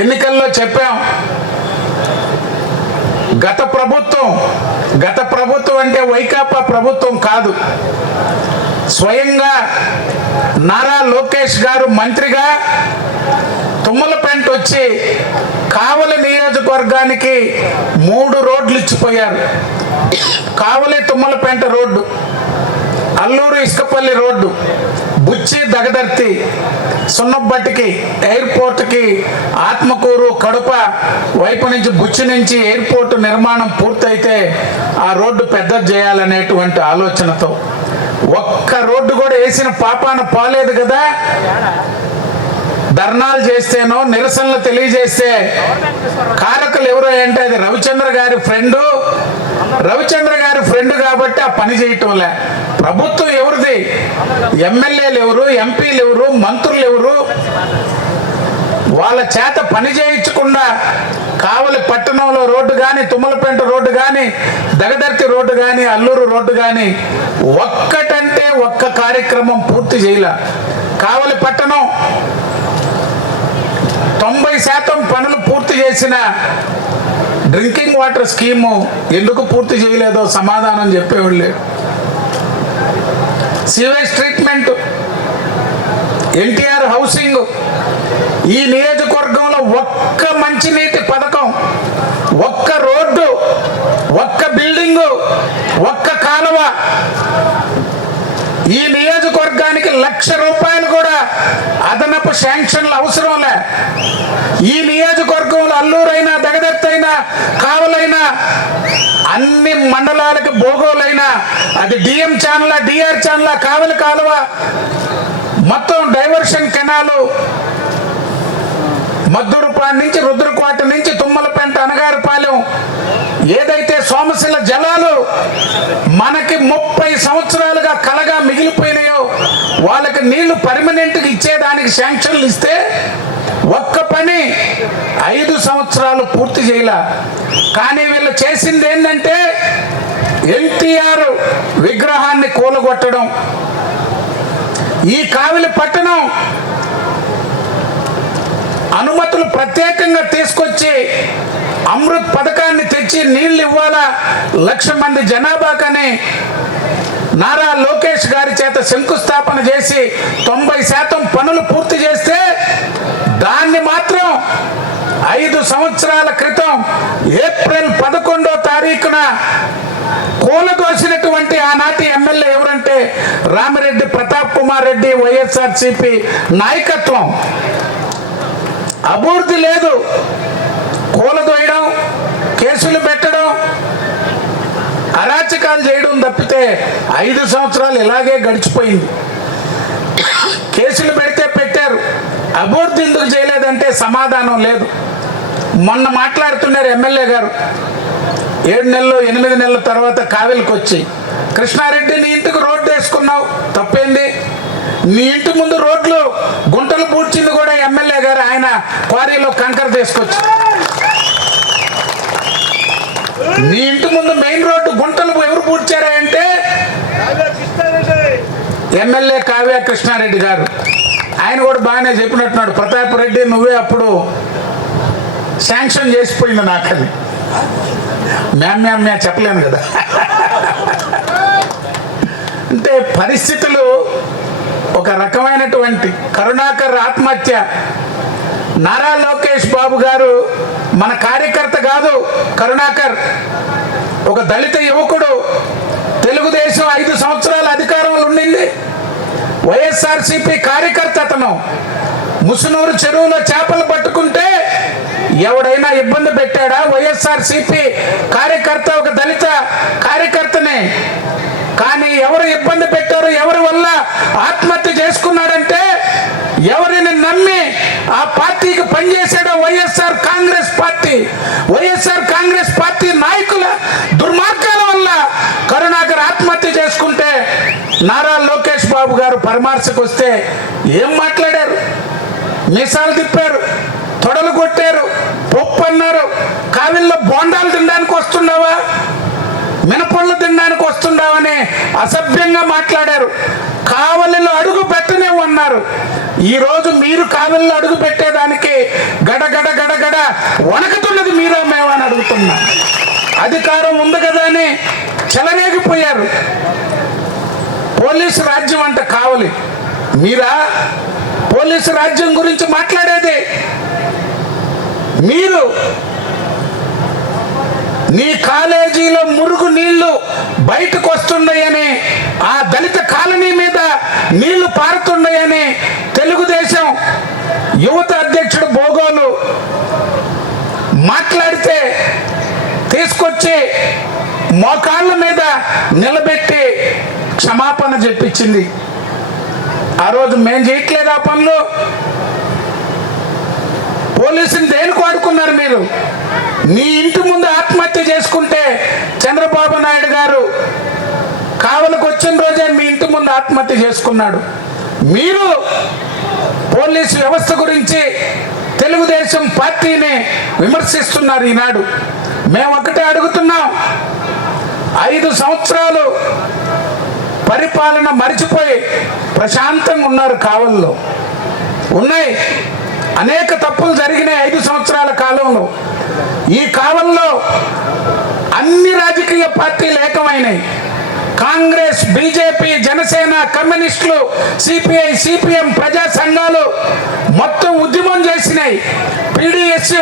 ఎన్నికల్లో చెప్పాం. గత ప్రభుత్వం అంటే వైకాపా ప్రభుత్వం కాదు, స్వయంగా నారా లోకేష్ గారు మంత్రిగా తుమ్మలపేంట వచ్చి కావలి నియోజకవర్గానికి 3 రోడ్లు ఇచ్చిపోయారు. కావలి తుమ్మలపేంట రోడ్డు, అల్లూరు ఇసుకపల్లి రోడ్డు, బుచ్చి దగదర్తి, సున్నబట్టికి ఎయిర్పోర్ట్కి ఆత్మకూరు కడప వైపు నుంచి బుచ్చి నుంచి ఎయిర్పోర్ట్ నిర్మాణం పూర్తయితే ఆ రోడ్డు పెద్దది చేయాలనేటువంటి ఆలోచనతో ఒక్క రోడ్డు కూడా వేసిన పాపాన పోలేదు కదా. ధర్నాలు చేస్తేనో నిరసనలు తెలియజేస్తే కారకులు ఎవరో అంటే అది రవిచంద్ర గారి ఫ్రెండ్ కాబట్టి ఆ పని చేయటంలే. ప్రభుత్వం ఎవరిది? ఎమ్మెల్యేలు ఎవరు, ఎంపీలు ఎవరు, మంత్రులు ఎవరు? వాళ్ళ చేత పని చేయించకుండా కావలి పట్టణంలో రోడ్డు కానీ, తుమ్మలపేంట రోడ్డు కానీ, దగదర్తి రోడ్డు కానీ, అల్లూరు రోడ్డు కానీ ఒక్కటంటే ఒక్క కార్యక్రమం పూర్తి చేయలే. కావలి పట్టణం 90% పనులు పూర్తి చేసిన డ్రింకింగ్ వాటర్ స్కీము ఎందుకు పూర్తి చేయలేదో సమాధానం చెప్పేవాళ్ళు లేరు. సీవేజ్ ట్రీట్మెంట్, ఎన్టీఆర్ హౌసింగ్, ఈ నియోజకవర్గంలో ఒక్క మంచినీటి పథకం, ఒక్క రోడ్డు, ఒక్క బిల్డింగు, ఒక్క కాలువ, ఈ నియోజకవర్గానికి ₹1,00,000 కూడా అదనపు శాంక్షన్లు అవసరంలే. ఈ నియోజకవర్గంలో అల్లూరైనా, దగదర్తైనా, కావలైనా, అన్ని మండలాలకు బోగోలైనా, అది డిఎం ఛానల్, డిఆర్ ఛానల్, కావలి కాలువ, మొత్తం డైవర్షన్ కెనాలు, మద్దూరుపాడు నుంచి రుద్రకోట నుంచి తుమ్మలపేంట అనగారిపాలెం, ఏదైతే సోమశిల జలాలు మనకి 30 సంవత్సరాలుగా కలగా మిగిలిపోయినాయో వాళ్ళకి నీళ్లు పర్మనెంట్గా ఇచ్చేదానికి శాంక్షన్లు ఇస్తే ఒక్క పని 5 సంవత్సరాలు పూర్తి చేయాల. కానీ వీళ్ళు చేసింది ఏంటంటే ఎన్టీఆర్ విగ్రహాన్ని కూలగొట్టడం. ఈ కావిలి పట్టణం అనుమతులు ప్రత్యేకంగా తీసుకొచ్చి అమృత్ పథకాన్ని తెచ్చి నీళ్లు ఇవ్వాలా 1,00,000 మంది జనాభాకని నారా లోకేష్ గారి చేత శంకుస్థాపన చేసి 90% పనులు పూర్తి చేస్తే దాన్ని మాత్రం 5 సంవత్సరాల క్రితం ఏప్రిల్ 11వ తారీఖున కూలదోసినటువంటి ఆనాటి ఎమ్మెల్యే ఎవరంటే రామిరెడ్డి ప్రతాప్ కుమార్ రెడ్డి, వైఎస్ఆర్సీపీ నాయకత్వం. అభివృద్ధి లేదు, కూలదోయడం, కేసులు పెట్టడం, అరాచకాలు చేయడం తప్పితే 5 సంవత్సరాలు ఇలాగే గడిచిపోయింది. కేసులు పెడితే పెట్టారు, అభివృద్ధి ఎందుకు చేయలేదంటే సమాధానం లేదు. మొన్న మాట్లాడుతున్నారు ఎమ్మెల్యే గారు, 7 నెలలు 8 నెలల తర్వాత కావిలికి వచ్చి, కృష్ణారెడ్డి నీ ఇంటికి రోడ్డు వేసుకున్నావు, తప్పేంది? నీ ఇంటి ముందు రోడ్లు గుంటలు పూడ్చింది కూడా ఎమ్మెల్యే గారు, ఆయన క్వారీలో కంకర తీసుకొచ్చి. నీ ఇంటి ముందు మెయిన్ రోడ్డు గుంటలు ఎవరు పూడ్చారా అంటే ఎమ్మెల్యే కావ్య కృష్ణారెడ్డి గారు. ఆయన కూడా బాగానే చెప్పినట్టున్నాడు, ప్రతాప్ రెడ్డి నువ్వే అప్పుడు శాంక్షన్ చేసిపోయింది నాకని. మ్యా చెప్పలేను కదా. అంటే పరిస్థితులు ఒక రకమైనటువంటి. కరుణాకర్ ఆత్మహత్య, నారా లోకేష్ బాబు గారు మన కార్యకర్త కాదు. కరుణాకర్ ఒక దళిత యువకుడు, తెలుగుదేశం 5 సంవత్సరాల అధికారంలో ఉండింది, వైఎస్ఆర్సీపీ కార్యకర్త. అతను ముసునూరు చెరువులో చేపలు పట్టుకుంటే ఎవడైనా ఇబ్బంది పెట్టాడా? వైఎస్ఆర్సీపీ కార్యకర్త, ఒక దళిత కార్యకర్తనే. కానీ ఎవరు ఇబ్బంది పెట్టారు, ఎవరి వల్ల ఆత్మహత్య చేసుకున్నాడంటే ఎవరిని నమ్మి ఆ పార్టీకి పనిచేసాడో వైఎస్ఆర్ కాంగ్రెస్ పార్టీ. వైఎస్ఆర్ కాంగ్రెస్ పార్టీ నాయకుల దుర్మార్గాల వల్ల కరుణాకర్ ఆత్మహత్య చేసుకుంటే నారా లోకేష్ బాబు గారు పరామర్శకు వస్తే ఏం మాట్లాడారు? మీసాలు తిప్పారు, తొడలు కొట్టారు, పప్పు అన్నారు. కావిల్లో బోండాలు తినడానికి వస్తున్నావా, మినపళ్ళు తినడానికి వస్తున్నావని అసభ్యంగా మాట్లాడారు. కావలిలో అడుగు పెట్టనేమన్నారు. ఈరోజు మీరు కావలిలో అడుగు పెట్టేదానికి గడగడ గడగడ వణకుతున్నది మీరా మేమని అడుగుతున్నా. అధికారం ఉంది కదా అని చెలరేగిపోయారు. పోలీసు రాజ్యం అంట కావలి. మీరా పోలీసు రాజ్యం గురించి మాట్లాడేది? మీరు నీ కాలేజీలో మురుగు నీళ్లు బయటకు వస్తున్నాయని, ఆ దళిత కాలనీ మీద నీళ్లు పారుతున్నాయని తెలుగుదేశం యువత అధ్యక్షుడు బోగోలు మాట్లాడితే తీసుకొచ్చి మోకాళ్ళ మీద నిలబెట్టి క్షమాపణ చెప్పించింది. ఆ రోజు మేం చేయట్లేదు ఆ పనులు. పోలీసుని దేనికి వాడుకున్నారు మీరు? నీ ఇంటి ముందు ఆత్మహత్య చేసుకుంటే చంద్రబాబు నాయుడు గారు కావలికి వచ్చిన రోజే మీ ఇంటి ముందు ఆత్మహత్య చేసుకున్నాడు. మీరు పోలీసు వ్యవస్థ గురించి తెలుగుదేశం పార్టీని విమర్శిస్తున్నారు ఈనాడు. మేము ఒకటే అడుగుతున్నాం, 5 సంవత్సరాలు పరిపాలన మరిచిపోయి ప్రశాంతంగా ఉన్నారు. కావలిలో ఉన్నాయి, అనేక తప్పులు జరిగినాయి 5 సంవత్సరాల కాలంలో. ఈ కాలంలో అన్ని రాజకీయ పార్టీలు ఏకమైనాయి. కాంగ్రెస్, బీజేపీ, జనసేన, కమ్యూనిస్టులు, సిపిఐ, సిపిఎం, ప్రజా సంఘాలు మొత్తం ఉద్యమం చేసినాయి. పీడీఎస్,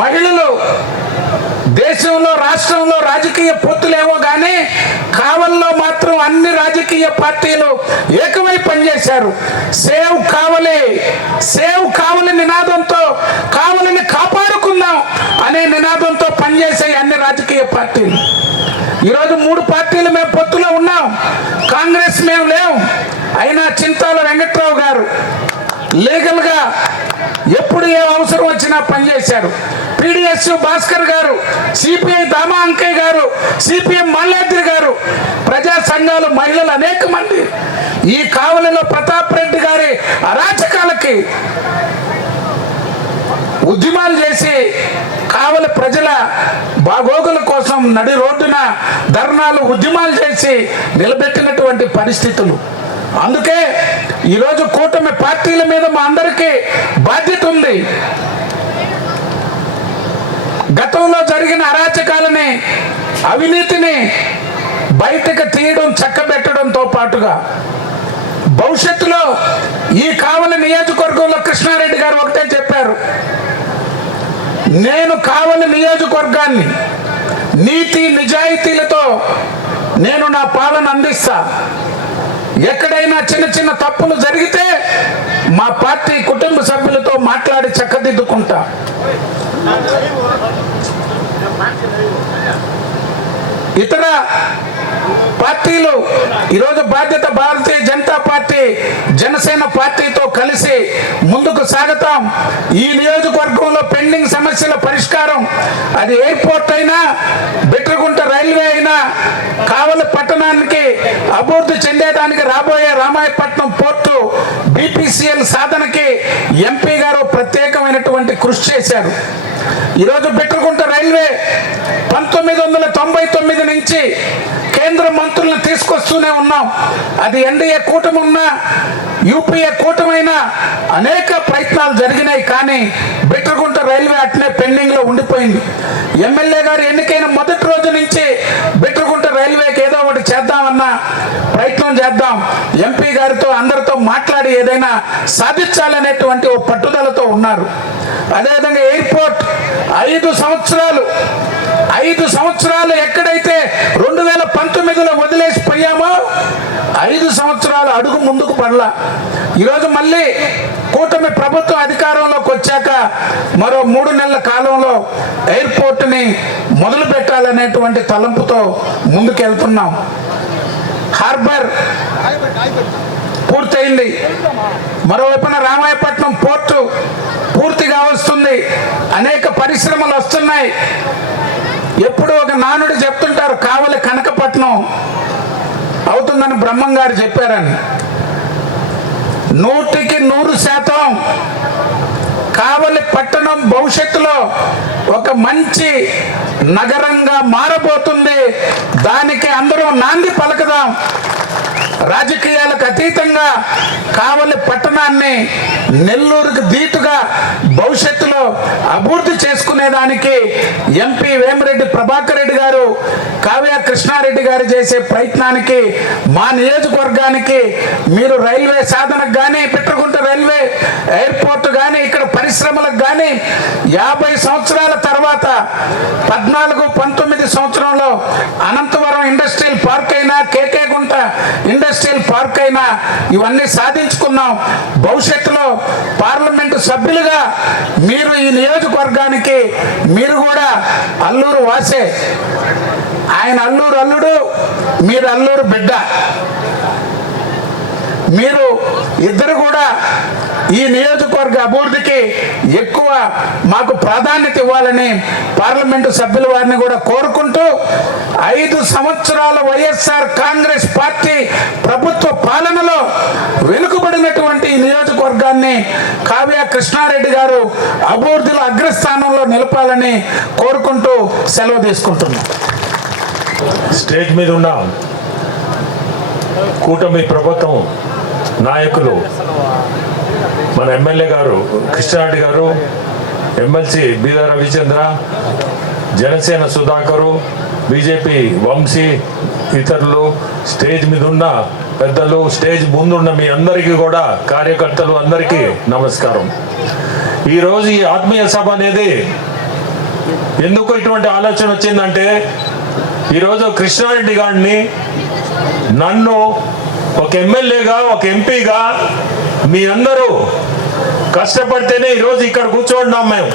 మహిళలు, దేశంలో రాష్ట్రంలో రాజకీయ పొత్తులేవో కానీ కావలిలో మాత్రం అన్ని రాజకీయ పార్టీలు ఏకమై పనిచేశారు. సేవ్ కావలి, సేవ్ కావలి నినాదంతో, కావలిని కాపాడుకుందాం అనే నినాదంతో పనిచేసే అన్ని రాజకీయ పార్టీలు. ఈరోజు 3 పార్టీలు మేము పొత్తులో ఉన్నాం. కాంగ్రెస్ మేము లేవు. అయినా చింతాల వెంకట్రావు గారు లీగల్గా ఎప్పుడు ఏ అవసరం వచ్చినా పనిచేశారు. పీడీఎస్ భాస్కర్ గారు, సిపిఐ దామా అంకయ్య గారు, సిపిఎం మల్లాద్రి గారు ప్రజా సంఘాలు, మహిళలు అనేక మంది ఈ కావలిలో ప్రతాప్ రెడ్డి గారి అరాచకాలకి ఉద్యమాలు చేసి కావలి ప్రజల బాగోగుల కోసం నడి రోడ్డున ధర్నాలు, ఉద్యమాలు చేసి నిలబెట్టినటువంటి పరిస్థితులు. అందుకే ఈరోజు కూటమి పార్టీల మీద మా అందరికీ బాధ్యత ఉంది. గతంలో జరిగిన అరాచకాలని, అవినీతిని బయటకు తీయడం, చక్కబెట్టడంతో పాటుగా భవిష్యత్తులో ఈ కావలి నియోజకవర్గంలో కృష్ణారెడ్డి గారు ఒకటే చెప్పారు, నేను కావలి నియోజకవర్గాన్ని నీతి నిజాయితీలతో నేను నా పాలన అందిస్తా. ఎక్కడైనా చిన్న చిన్న తప్పులు జరిగితే మా పార్టీ కుటుంబ సభ్యులతో మాట్లాడి చక్కదిద్దుకుంటా. ఇతర పార్టీలు ఈరోజు బాధ్యత భారతీయ జనతా పార్టీ, జనసేన పార్టీతో కలిసి ముందుకు సాగుతాం. ఈ నియోజకవర్గంలో పెండింగ్ సమస్యల పరిష్కారం, అది ఎయిర్పోర్ట్ అయినా, బిట్రగుంట రైల్వే అయినా, కావలి పట్టణానికి అభివృద్ధి చెందేదానికి రాబోయే రామాయపట్నం పోర్టు BPCL సాధనకి ఎంపీ గారు ప్రత్యేకమైనటువంటి కృషి చేశారు. ఈరోజు బిట్రగుంట రైల్వే 1999 నుంచి కేంద్ర మంత్రులను తీసుకొస్తూనే ఉన్నాం. అది NDA కూటమి ఉన్నా, UPA కూటమైనా అనేక ప్రయత్నాలు జరిగినాయి. కానీ బిట్రగుంట రైల్వే అట్నే పెండింగ్ లో ఉండిపోయింది. ఎమ్మెల్యే గారు ఎన్నికైన మొదటి రోజు నుంచి బిట్రగుంట రైల్వేకి ఏదో ఒకటి చేద్దామన్న ప్రయత్నం చేద్దాం, ఎంపీ గారితో అందరితో మాట్లాడి ఏదైనా సాధించాలనేటువంటి ఓ పట్టుదలతో ఉన్నారు. అదేవిధంగా ఎయిర్పోర్ట్ 5 సంవత్సరాలు ఎక్కడైతే 2019లో వదిలేసిపోయామో 5 సంవత్సరాలు అడుగు ముందుకు పడలా. ఈరోజు మళ్ళీ కూటమి ప్రభుత్వం అధికారంలోకి వచ్చాక మరో 3 నెలల కాలంలో ఎయిర్పోర్ట్ని మొదలు పెట్టాలనేటువంటి తలంపుతో ముందుకెళ్తున్నాం. హార్బర్ పూర్తయింది. మరోవైపున రామాయపట్నం పోర్టు పూర్తిగా వస్తుంది. అనేక పరిశ్రమలు వస్తున్నాయి. ఎప్పుడు ఒక నానుడు చెప్తుంటారు, కావలి కనకపట్నం అవుతుందని బ్రహ్మం గారు చెప్పారని. 100% కావలి పట్టణం భవిష్యత్తులో ఒక మంచి నగరంగా మారబోతుంది. దానికి అందరూ నాంది పలకదాం. రాజకీయాలకు అతీతంగా కావలి పట్టణాన్ని నెల్లూరుకు దీటుగా భవిష్యత్తులో అభివృద్ధి చేసుకునేదానికి ఎంపీ వేమిరెడ్డి ప్రభాకర్ రెడ్డి గారు, కావ్య కృష్ణారెడ్డి గారు చేసే ప్రయత్నానికి మా నియోజకవర్గానికి మీరు రైల్వే సాధనకు కానీ, బిట్రగుంట రైల్వే ఎయిర్పోర్ట్ కానీ, ఇక్కడ పరిశ్రమలకు కానీ 50 సంవత్సరాల తర్వాత 14-19 సంవత్సరంలో అనంతవరం ఇండస్ట్రియల్ పార్క్ అయినా, కేకే గుంట ఇండస్ట్రియల్ పార్క్ అయినా ఇవన్నీ సాధించుకున్నాం. భవిష్యత్తులో పార్లమెంటు సభ్యులుగా మీరు ఈ నియోజకవర్గానికి, మీరు కూడా అల్లూరు వాసే, ఆయన అల్లూరు అల్లుడు, మీరు అల్లూరు బిడ్డ, మీరు ఇద్దరు కూడా ఈ నియోజకవర్గ అభివృద్ధికి ఎక్కువ మాకు ప్రాధాన్యత ఇవ్వాలని పార్లమెంటు సభ్యుల వారిని కూడా కోరుకుంటూ, 5 సంవత్సరాల వైఎస్ఆర్ కాంగ్రెస్ పార్టీ ప్రభుత్వ పాలనలో వెనుకబడినటువంటి ఈ నియోజకవర్గాన్ని కావ్య కృష్ణారెడ్డి గారు అభివృద్ధిలో అగ్రస్థానంలో నిలపాలని కోరుకుంటూ సెలవు తీసుకుంటున్నాం. స్టేజ్ మీద ఉన్న కూటమి ప్రభుత్వం నాయకులు, మన ఎమ్మెల్యే గారు కృష్ణారెడ్డి గారు, ఎమ్మెల్సీ బీదా రవిచంద్ర, జనసేన సుధాకరు, బీజేపీ వంశీ, ఇతరులు, స్టేజ్ మీద ఉన్న పెద్దలు, స్టేజ్ ముందున్న మీ అందరికీ కూడా, కార్యకర్తలు అందరికీ నమస్కారం. ఈరోజు ఈ ఆత్మీయ సభ అనేది ఎందుకు ఇటువంటి ఆలోచన వచ్చిందంటే, ఈరోజు కృష్ణారెడ్డి గారిని, నన్ను ఒక ఎమ్మెల్యేగా, ఒక ఎంపీగా మీ అందరూ కష్టపడితేనే ఈరోజు ఇక్కడ కూర్చోంటున్నాం. మేము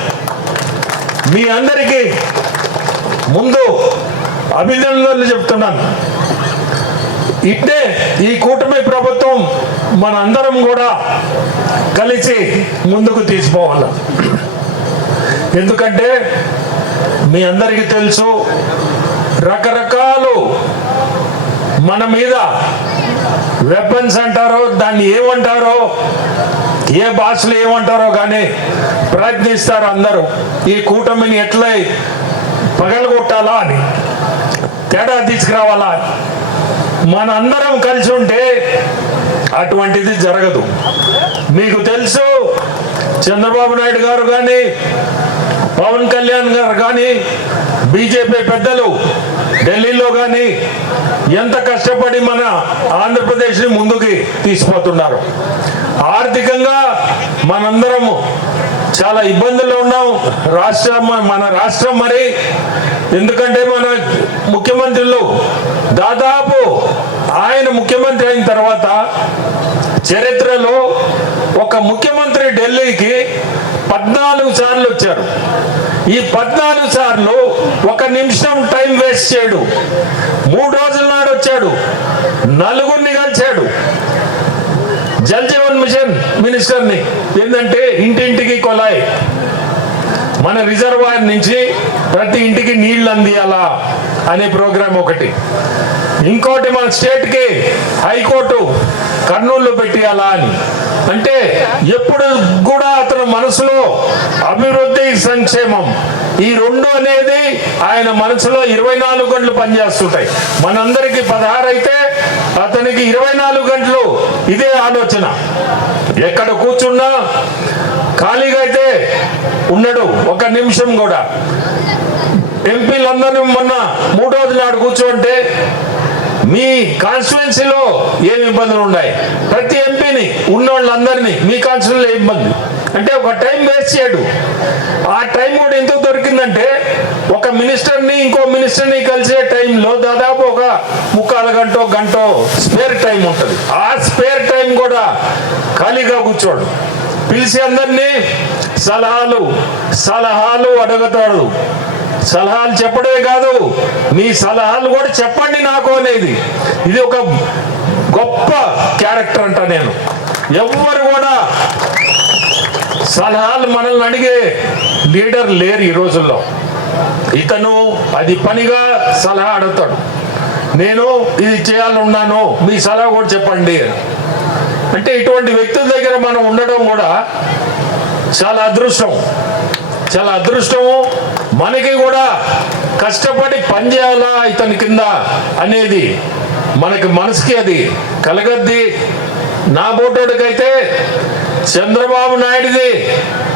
మీ అందరికీ ముందు అభినందనలు చెప్తున్నాను. ఇట్టే ఈ కూటమి ప్రభుత్వం మన అందరం కూడా కలిసి ముందుకు తీసుకోవాలి. ఎందుకంటే మీ అందరికీ తెలుసు, రకరకాలు మన మీద వెపన్స్ అంటారో దాన్ని ఏమంటారో ఏ భాషలో ఏమంటారో కానీ ప్రయత్నిస్తారు అందరూ ఈ కూటమిని ఎట్లా పగలగొట్టాలా అని, తేడా తీసుకురావాలా. మన అందరం కలిసి ఉంటే అటువంటిది జరగదు. మీకు తెలుసు, చంద్రబాబు నాయుడు గారు కానీ పవన్ కళ్యాణ్ గారు కానీ బీజేపీ పెద్దలు ఢిల్లీలో కానీ ఎంత కష్టపడి మన ఆంధ్రప్రదేశ్ని ముందుకి తీసుకుపోతున్నారు. ఆర్థికంగా మనందరము చాలా ఇబ్బందుల్లో ఉన్నాం. మన రాష్ట్రం మరి ఎందుకంటే మన ముఖ్యమంత్రులు దాదాపు ఆయన ముఖ్యమంత్రి అయిన తర్వాత చరిత్రలో ఒక ముఖ్యమంత్రి ఢిల్లీకి 14 సార్లు వచ్చారు. ఈ 14 సార్లు ఒక నిమిషం టైం వేస్ట్ చేయడు. 3 రోజుల నాడు వచ్చాడు, నలుగురిని కలిశాడు. జల్ జీవన్ మిషన్ మినిస్టర్ని ఏంటంటే ఇంటింటికి కొలాయి, మన రిజర్వాయర్ నుంచి ప్రతి ఇంటికి నీళ్లు అందియాలా అనే ప్రోగ్రాం ఒకటి. ఇంకోటి మన స్టేట్కి హైకోర్టు కర్నూలులో పెట్టియాలా అని. అంటే ఎప్పుడు కూడా అతని మనసులో అభివృద్ధి, సంక్షేమం ఈ రెండు అనేది ఆయన మనసులో 24 గంటలు పనిచేస్తుంటాయి. మనందరికి 16 అయితే అతనికి 24 గంటలు ఇదే ఆలోచన. ఎక్కడ కూర్చున్నా ఖాళీగా అయితే ఉండడు ఒక నిమిషం కూడా. ఎంపీలందరూ మొన్న 3 రోజుల నాడు కూర్చోంటే మీ కాన్స్టిట్యుయెన్సీలో ఏమి ఇబ్బందులు ఉన్నాయి, ప్రతి ఎంపీని ఉన్న వాళ్ళందరినీ మీ కాన్స్టిట్యున్సీలో ఇబ్బంది అంటే ఒక టైం వేస్ట్ చేయడు. ఆ టైం కూడా ఎందుకు దొరికిందంటే ఒక మినిస్టర్ని ఇంకో మినిస్టర్ని కలిసే టైంలో దాదాపు ఒక 3/4 గంట స్పేర్ టైం ఉంటుంది. ఆ స్పేర్ టైం కూడా ఖాళీగా కూర్చోడు, పిలిచి అందరినీ సలహాలు అడుగుతాడు. సలహాలు చెప్పడమే కాదు, మీ సలహాలు కూడా చెప్పండి నాకు అనేది. ఇది ఒక గొప్ప క్యారెక్టర్ అంట. నేను ఎవ్వరు కూడా సలహాలు మనల్ని అడిగే లీడర్ లేరు ఈ రోజుల్లో. ఇతను అది పనిగా సలహా అడుగుతాడు. నేను ఇది చేయాలనున్నాను, మీ సలహా కూడా చెప్పండి అంటే ఇటువంటి వ్యక్తుల దగ్గర మనం ఉండడం కూడా చాలా అదృష్టము. మనకి కూడా కష్టపడి పనిచేయాలా ఇతని కింద అనేది మనకి మనసుకి అది కలగద్ది. నా బోటోడికైతే చంద్రబాబు నాయుడుది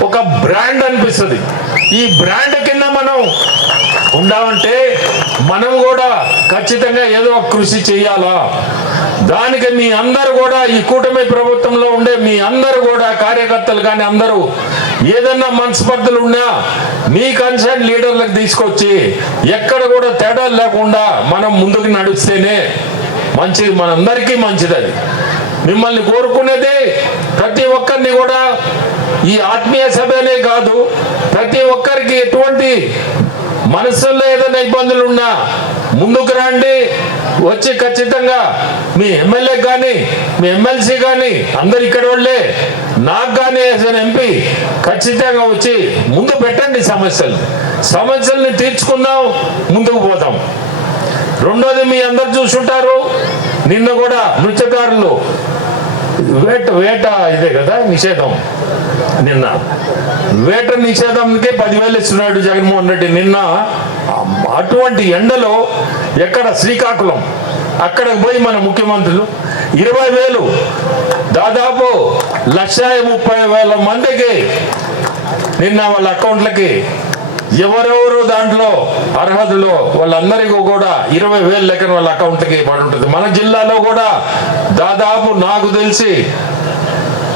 ఒక బ్రాండ్ అనిపిస్తుంది. ఈ బ్రాండ్ కింద మనం ఉండాలంటే మనం కూడా ఖచ్చితంగా ఏదో కృషి చేయాలా. దానికి మీ అందరూ కూడా ఈ కూటమి ప్రభుత్వంలో ఉండే మీ అందరూ కూడా కార్యకర్తలు కానీ అందరూ ఏదన్నా మనస్పర్ధలు ఉన్నా మీ కన్సర్న్ లీడర్లకు తీసుకొచ్చి ఎక్కడ కూడా తేడా లేకుండా మనం ముందుకు నడిస్తేనే మంచిది, మనందరికీ మంచిది. అది మిమ్మల్ని కోరుకునేది ప్రతి ఒక్కరిని కూడా ఈ ఆత్మీయ సభనే కాదు, ప్రతి ఒక్కరికి ఎటువంటి మనసుల్లో ఏదైనా ఇబ్బందులు ఉన్నా ముందుకు రండి, వచ్చి ఖచ్చితంగా మీ ఎమ్మెల్యే కానీ మీ ఎమ్మెల్సీ కానీ అందరు ఇక్కడ వాళ్ళే, నాకు కానీ యాజ్ ఎన్ ఎంపీ ఖచ్చితంగా వచ్చి ముందు పెట్టండి. సమస్యల్ని తీర్చుకుందాం, ముందుకు పోదాం. రెండోది మీ అందరు చూసుంటారు, నిన్న కూడా నృత్యకారులు వేట ఇదే కదా నిషేధం, నిన్న వేట నిషేధంకే 10,000 ఇస్తున్నాడు జగన్మోహన్ రెడ్డి. నిన్న అటువంటి ఎండలో ఎక్కడ శ్రీకాకుళం అక్కడికి పోయి మన ముఖ్యమంత్రులు 20,000 దాదాపు 130,000 మందికి నిన్న వాళ్ళ అకౌంట్లకి ఎవరెవరు దాంట్లో అర్హతలో వాళ్ళందరికీ కూడా 20,000 లెక్కన వాళ్ళ అకౌంట్లకి పడి ఉంటుంది. మన జిల్లాలో కూడా దాదాపు నాకు తెలిసి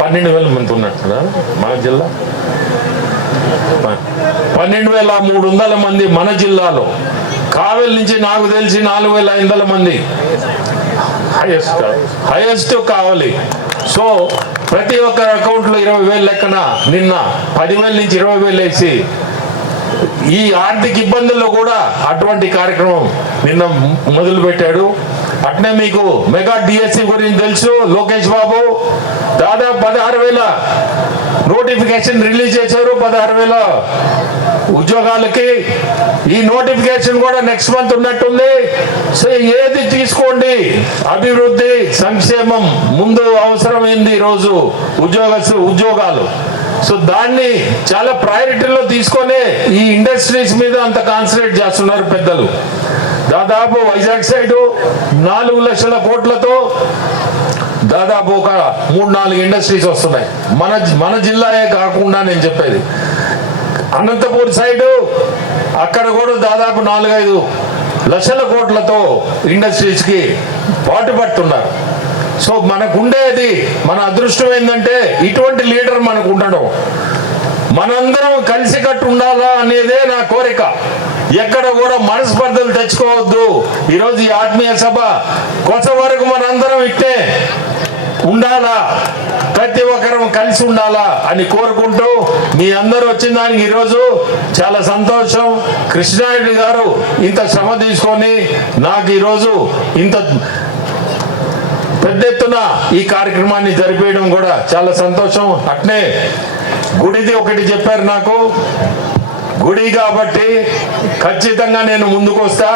12,000 మంది ఉన్నట్టున్నా మన జిల్లా 12,300 మంది మన జిల్లాలో. కావలి నుంచి నాకు తెలిసి 4,500 మంది హైయెస్ట్ కావాలి. సో ప్రతి ఒక్కరి అకౌంట్లో 20,000 లెక్కన నిన్న 10,000 నుంచి 20,000 వేసి ఈ ఆర్థిక ఇబ్బందుల్లో కూడా అటువంటి కార్యక్రమం నిన్న మొదలు పెట్టాడు. అట్నే మీకు మెగా డిఎస్సి గురించి తెలుసు, లోకేష్ బాబు దాదాపు 16,000 నోటిఫికేషన్ రిలీజ్ చేశారు, 16,000 ఉద్యోగాలకి. ఈ నోటిఫికేషన్ కూడా నెక్స్ట్ మంత్ ఉన్నట్టుంది. సో ఏది తీసుకోండి, అభివృద్ధి సంక్షేమం ముందు అవసరమైంది ఈరోజు ఉద్యోగాలు. సో దాన్ని చాలా ప్రయారిటీలో తీసుకొని ఈ ఇండస్ట్రీస్ మీద అంత కాన్సన్ట్రేట్ చేస్తున్నారు పెద్దలు. దాదాపు వైజాగ్ సైడు 4 లక్షల కోట్లతో దాదాపు ఒక 3-4 ఇండస్ట్రీస్ వస్తున్నాయి. మన జిల్లాయే కాకుండా నేను చెప్పేది అనంతపూర్ సైడు, అక్కడ కూడా దాదాపు 4-5 లక్షల కోట్లతో ఇండస్ట్రీస్కి పాటుపడుతున్నారు. సో మనకుండేది, మన అదృష్టం ఏంటంటే ఇటువంటి లీడర్ మనకు ఉండడం. మనందరం కలిసికట్టు ఉండాలా అనేదే నా కోరిక. ఎక్కడ కూడా మనస్పర్ధలు తెచ్చుకోవద్దు. ఈరోజు ఈ ఆత్మీయ సభ కొంత వరకు మనందరం ఇట్టే ఉండాలా, ప్రతి ఒక్కరం కలిసి ఉండాలా అని కోరుకుంటూ మీ అందరూ వచ్చిన దానికి ఈరోజు చాలా సంతోషం. కృష్ణారెడ్డి గారు ఇంత శ్రమ తీసుకొని నాకు ఈరోజు ఇంత పెద్ద ఎత్తున ఈ కార్యక్రమాన్ని జరిపేయడం కూడా చాలా సంతోషం. అట్నే గుడిది ఒకటి చెప్పారు నాకు, గుడి కాబట్టి ఖచ్చితంగా నేను ముందుకు వస్తా,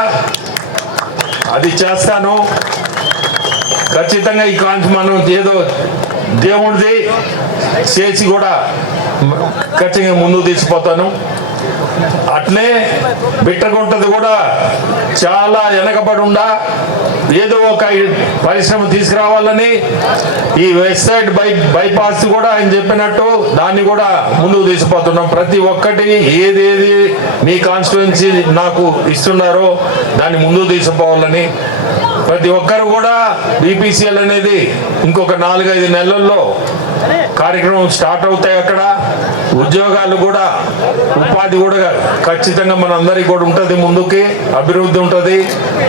అది చేస్తాను ఖచ్చితంగా. ఈ కాంతి మనం ఏదో దేవుడిది చేసి కూడా ఖచ్చితంగా ముందుకు తీసుకుపోతాను. అట్లే బిట్టగుంటది కూడా చాలా వెనకబడి ఉండా ఏదో ఒక పరిశ్రమ తీసుకురావాలని ఈ వెస్ట్ సైడ్ బైపాస్ కూడా ఆయన చెప్పినట్టు దాన్ని కూడా ముందుకు తీసుకుపోతున్నాం. ప్రతి ఒక్కటి ఏదేది మీ కాన్స్టిట్యుయెన్సీ నాకు ఇస్తున్నారో దాన్ని ముందుకు తీసుకుపోవాలని ప్రతి ఒక్కరు కూడా బీపీసీఎల్ అనేది ఇంకొక 4-5 నెలల్లో కార్యక్రమం స్టార్ట్ అవుతాయి. అక్కడ ఉద్యోగాలు కూడా, ఉపాధి కూడా ఖచ్చితంగా మన అందరికి కూడా ఉంటుంది, ముందుకి అభివృద్ధి ఉంటుంది.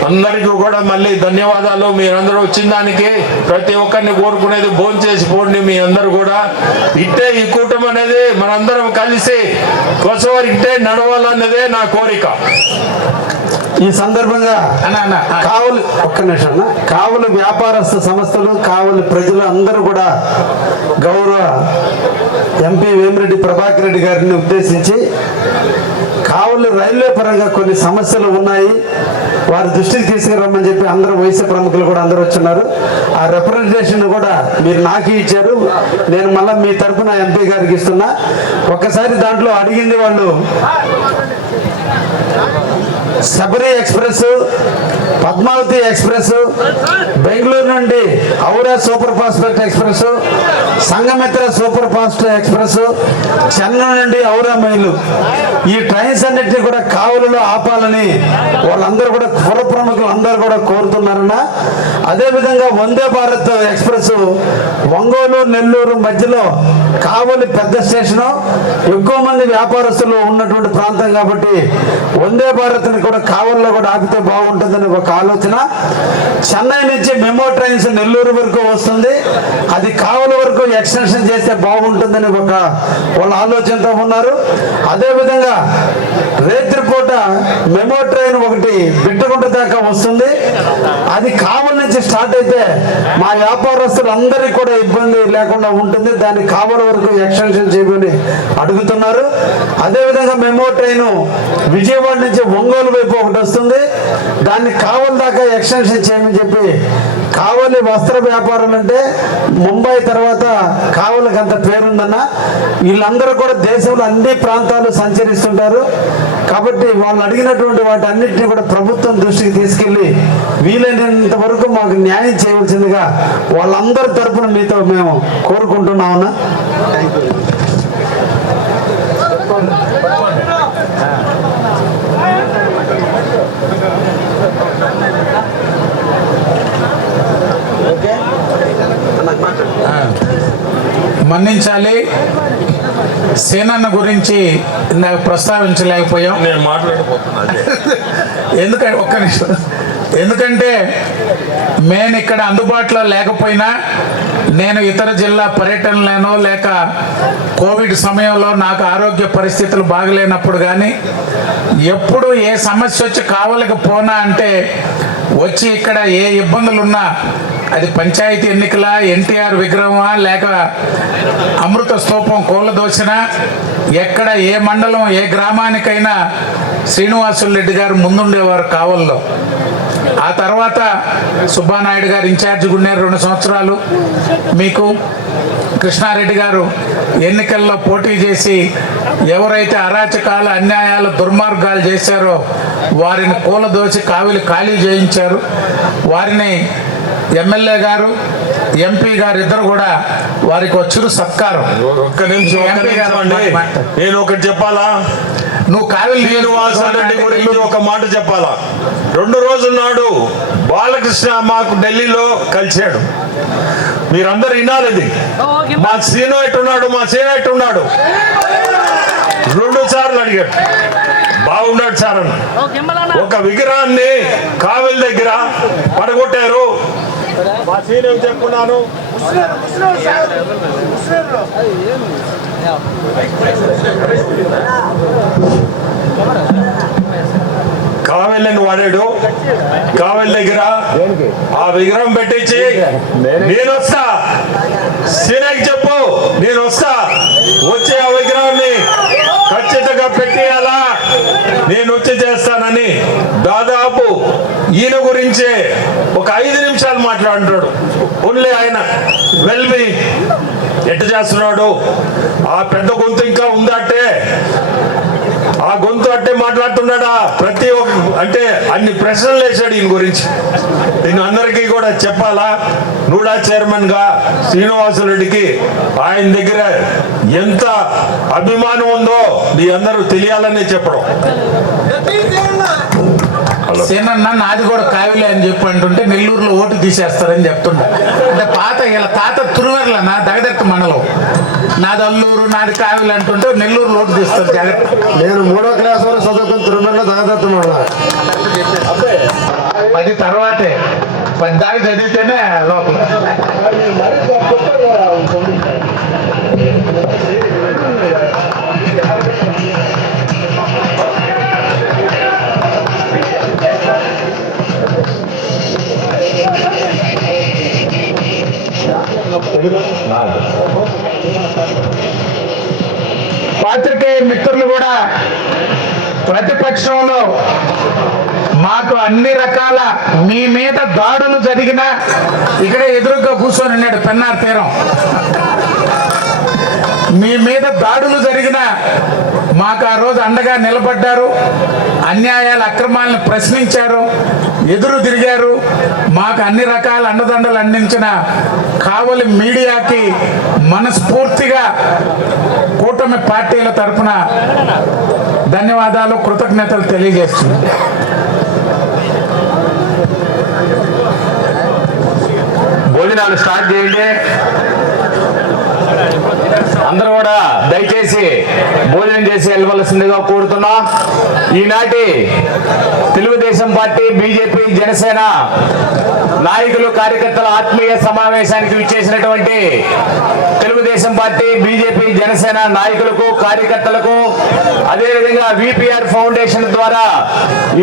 అందరికీ కూడా మళ్ళీ ధన్యవాదాలు. మీరందరూ వచ్చిన దానికి ప్రతి ఒక్కరిని కోరుకునేది భోంచేసి పోండి. మీ అందరూ కూడా ఇట్టే ఈ కూటమి అనేది మనందరం కలిసి కొసవరి ఇట్టే నడవాలన్నదే నా కోరిక. ఈ సందర్భంగా కావలి ఒక్క నిమిషం, కావలి వ్యాపారస్తు సంస్థలు, కావలి ప్రజలు అందరూ కూడా గౌరవ ఎంపీ వేమిరెడ్డి ప్రభాకర్ రెడ్డి గారిని ఉద్దేశించి కావలి రైల్వే పరంగా కొన్ని సమస్యలు ఉన్నాయి, వారి దృష్టికి తీసుకురమ్మని చెప్పి అందరూ వయసు ప్రముఖులు కూడా అందరూ వచ్చున్నారు. ఆ రిప్రజెంటేషన్ కూడా మీరు నాకు ఇచ్చారు, నేను మళ్ళీ మీ తరఫున ఎంపీ గారికి ఇస్తున్నా. ఒక్కసారి దాంట్లో అడిగింది వాళ్ళు శబరి ఎక్స్ప్రెస్, పద్మావతి ఎక్స్ప్రెస్, బెంగళూరు నుండి Howrah super fast express, Sanghamitra super fast express, Chennai నుండి ఔరా మైలు, ఈ ట్రైన్స్ అన్నిటినీ కూడా కావలిలో ఆపాలని వాళ్ళందరూ కూడా కుల ప్రముఖులు అందరూ కూడా కోరుతున్నారన్న. అదేవిధంగా వందే భారత్ ఎక్స్ప్రెస్ ఒంగోలు నెల్లూరు మధ్యలో కావలి పెద్ద స్టేషను, ఎక్కువ మంది వ్యాపారస్తులు ఉన్నటువంటి ప్రాంతం కాబట్టి వందే భారత్ని కూడా కావలిలో కూడా ఆపితే బాగుంటుందని ఒక ఆలోచన. చెన్నై నుంచి మెమో ట్రైన్స్ నెల్లూరు వరకు వస్తుంది, అది కావలి వరకు ఎక్స్టెన్షన్ చేస్తే బాగుంటుందని వాళ్ళ ఆలోచనతో ఉన్నారు. అదేవిధంగా రేత్రిపూట మెమో ట్రైన్ ఒకటి బిట్టగుంట దాకా వస్తుంది, అది కావలి నుంచి స్టార్ట్ అయితే మా వ్యాపారస్తులు అందరికీ కూడా ఇబ్బంది లేకుండా ఉంటుంది, దాన్ని కావలి వరకు ఎక్స్టెన్షన్ చేయమని అడుగుతున్నారు. అదేవిధంగా మెమో ట్రైన్ విజయవాడ నుంచి ఒంగోలు వైపు ఒకటి వస్తుంది, దాన్ని కావలి దాకా ఎక్స్టెన్షన్ చేయమని చెప్పి. కావలి వస్త్ర వ్యాపారం అంటే ముంబై తర్వాత కావలికి అంత పేరుందన్న. వీళ్ళందరూ కూడా దేశంలో అన్ని ప్రాంతాలు సంచరిస్తుంటారు కాబట్టి వాళ్ళు అడిగినటువంటి వాటి అన్నింటినీ కూడా ప్రభుత్వం దృష్టికి తీసుకెళ్లి వీలైనంత వరకు మాకు న్యాయం చేయవలసిందిగా వాళ్ళందరి తరఫున మీతో మేము కోరుకుంటున్నామన్నా. మన్నించాలి, సేనన్న గురించి నాకు ప్రస్తావించలేకపోయాం. నేను మాట్లాడబోతున్నా ఎందుకంటే ఒక్క నిమిషం, ఎందుకంటే నేను ఇక్కడ అందుబాటులో లేకపోయినా నేను ఇతర జిల్లా పర్యటనలేనో లేక కోవిడ్ సమయంలో నాకు ఆరోగ్య పరిస్థితులు బాగలేనప్పుడు కానీ ఎప్పుడు ఏ సమస్య వచ్చి కావలికి పోనా అంటే వచ్చి ఇక్కడ ఏ ఇబ్బందులు ఉన్నా అది పంచాయతీ ఎన్నికల ఎన్టీఆర్ విగ్రహమా లేక అమృత స్తూపం కూలదోసిన ఎక్కడ ఏ మండలం ఏ గ్రామానికైనా శ్రీనివాసులు రెడ్డి గారు ముందుండేవారు కావల్లో. ఆ తర్వాత సుబ్బానాయుడు గారు ఇన్ఛార్జిగా ఉన్నారు 2 సంవత్సరాలు. మీకు కృష్ణారెడ్డి గారు ఎన్నికల్లో పోటీ చేసి ఎవరైతే అరాచకాలు అన్యాయాలు దుర్మార్గాలు చేశారో వారిని కూలదోచి కావిలి ఖాళీ చేయించారు. వారిని ఎమ్మెల్యే గారు ఎంపీ గారు ఇద్దరు కూడా వారికి చిరు సత్కారం. ఒక్క నిమిషం అండి, నేను ఒకటి చెప్పాలా? నువ్వు కావిలి శ్రీనివాసరెడ్డి గురించి ఒక మాట చెప్పాలా? 2 రోజుల నాడు బాలకృష్ణ మాకు ఢిల్లీలో కలిశాడు. మీరందరూ వినాలి. మా శ్రీను ఎట్టున్నాడు, మా శ్రీను ఎట్టున్నాడు 2 సార్లు అడిగాడు. బాగున్నాడు సార్ అన్న. ఒక విగ్రహాన్ని కావిలి దగ్గర పడగొట్టారు. మా శ్రీను చెప్పుకున్నాను. కావెళ్ళని వాడాడు. కావెళ్ళ దగ్గర ఆ విగ్రహం పెట్టించి నేను వస్తా, సీనకి చెప్పు నేను వస్తా, వచ్చి ఆ విగ్రహాన్ని ఖచ్చితంగా పెట్టేయాలా, నేను వచ్చి చేస్తానని దాదాపు ఈయన గురించే ఒక 5 నిమిషాలు మాట్లాడుతున్నాడు. ఓన్లీ ఆయన వెల్బి ఎట్ట చేస్తున్నాడు, ఆ పెద్ద గొంతు ఇంకా ఉందంటే ఆ గొంతు అట్టే మాట్లాడుతున్నాడా? ప్రతి ఒక్క అంటే అన్ని ప్రశ్నలు వేశాడు ఈయన గురించి. నేను అందరికీ కూడా చెప్పాలా, నూడా చైర్మన్ గా శ్రీనివాసరెడ్డికి ఆయన దగ్గర ఎంత అభిమానం ఉందో మీ అందరూ తెలియాలని చెప్పడం. సేనన్న నాది కూడా కావిలే అని చెప్పి అంటుంటే నెల్లూరులో ఓటు తీసేస్తారని చెప్తుంటా. అంటే పాత ఇలా తాత తురువర్లనా దగదెట్టు మండలం, నాది అల్లూరు నాది కావిలి అంటుంటే నెల్లూరులో ఓటు తీస్తారు జాగ్రత్త. నేను 3వ క్లాస్ వరకు చదువుకుని తిరుమలలో దాదాపు 10 తర్వాతే 10 దాకా చదివితేనే లోపల. పాత్రికేయ మిత్రులు కూడా ప్రతిపక్షంలో మాకు అన్ని రకాల మీ మీద దాడులు జరిగినా ఇక్కడే ఎదురుగా కూర్చొని ఉన్నాడు పెన్నార్ తీరం. మీ మీద దాడులు జరిగినా మాకు ఆ రోజు అండగా నిలబడ్డారు. అన్యాయాల అక్రమాలను ప్రశ్నించారు, ఎదురు తిరిగారు. మాకు అన్ని రకాల అండదండలు అందించిన కావలి మీడియాకి మనస్ఫూర్తిగా కూటమి పార్టీల తరఫున ధన్యవాదాలు, కృతజ్ఞతలు తెలియజేస్తున్నాం. భోజనాలు స్టార్ట్ చేయండి. అందరూ కూడా దయచేసి భోజనం చేసి వెళ్ళవలసిందిగా కోరుతున్నా. ఈనాటి తెలుగుదేశం పార్టీ, బీజేపీ, జనసేన నాయకులు, కార్యకర్తల ఆత్మీయ సమావేశానికి విచ్చేసినటువంటి తెలుగుదేశం పార్టీ, బీజేపీ, జనసేన నాయకులకు, కార్యకర్తలకు, అదేవిధంగా విపిఆర్ ఫౌండేషన్ ద్వారా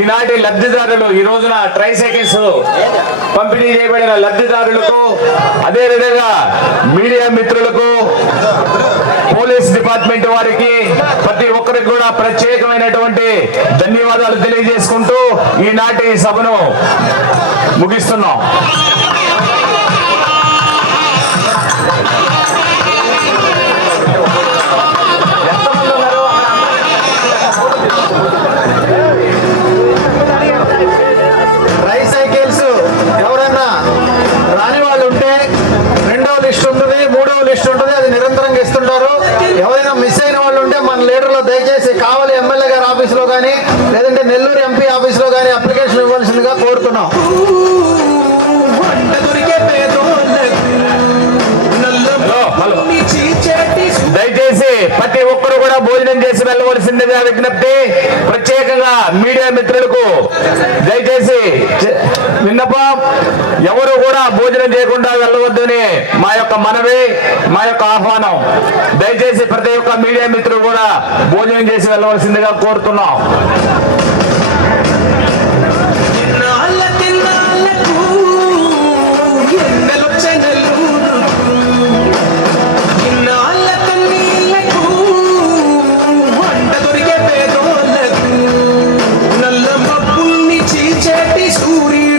ఈనాటి లబ్ధిదారులు, ఈ రోజున ట్రైసైకిల్స్ పంపిణీ చేయబడిన లబ్ధిదారులకు, అదేవిధంగా మీడియా మిత్రులకు, పోలీస్ డిపార్ట్మెంట్ వారికి, ప్రతి ఒక్కరికి కూడా ప్రత్యేకమైనటువంటి ధన్యవాదాలు తెలియజేసుకుంటూ ఈనాటి సభను ముగిస్తున్నాం. ట్రైసైకిల్స్ ఎవరన్నా రాని వాళ్ళు ఉంటే 2వ లిస్ట్ ఉంటుంది, 3వ లిస్ట్ ఉంటుంది, అది నిరంతరంగా ఇస్తుంటారు. ఎవరైనా మిస్ అయిన వాళ్ళు ఉంటే మన లీడర్లో దయచేసి కావలి ఎమ్మెల్యే గారి ఆఫీసులో కానీ లేదంటే నెల్లూరు ఎంపీ ఆఫీసులో కానీ అప్లికేషన్ ఇవ్వాల్సిందిగా కోరుతున్నాం. దయచేసి ప్రతి ఒక్కరు కూడా భోజనం చేసి వెళ్ళవలసిందిగా విజ్ఞప్తి. ప్రత్యేకంగా మీడియా మిత్రులకు దయచేసి విన్నపం, ఎవరు కూడా భోజనం చేయకుండా వెళ్ళవద్దని మా యొక్క మనవి, మా యొక్క ఆహ్వానం. దయచేసి ప్రతి ఒక్క మీడియా మిత్రులు కూడా భోజనం చేసి వెళ్ళవలసిందిగా కోరుతున్నాం. సూర్యుడు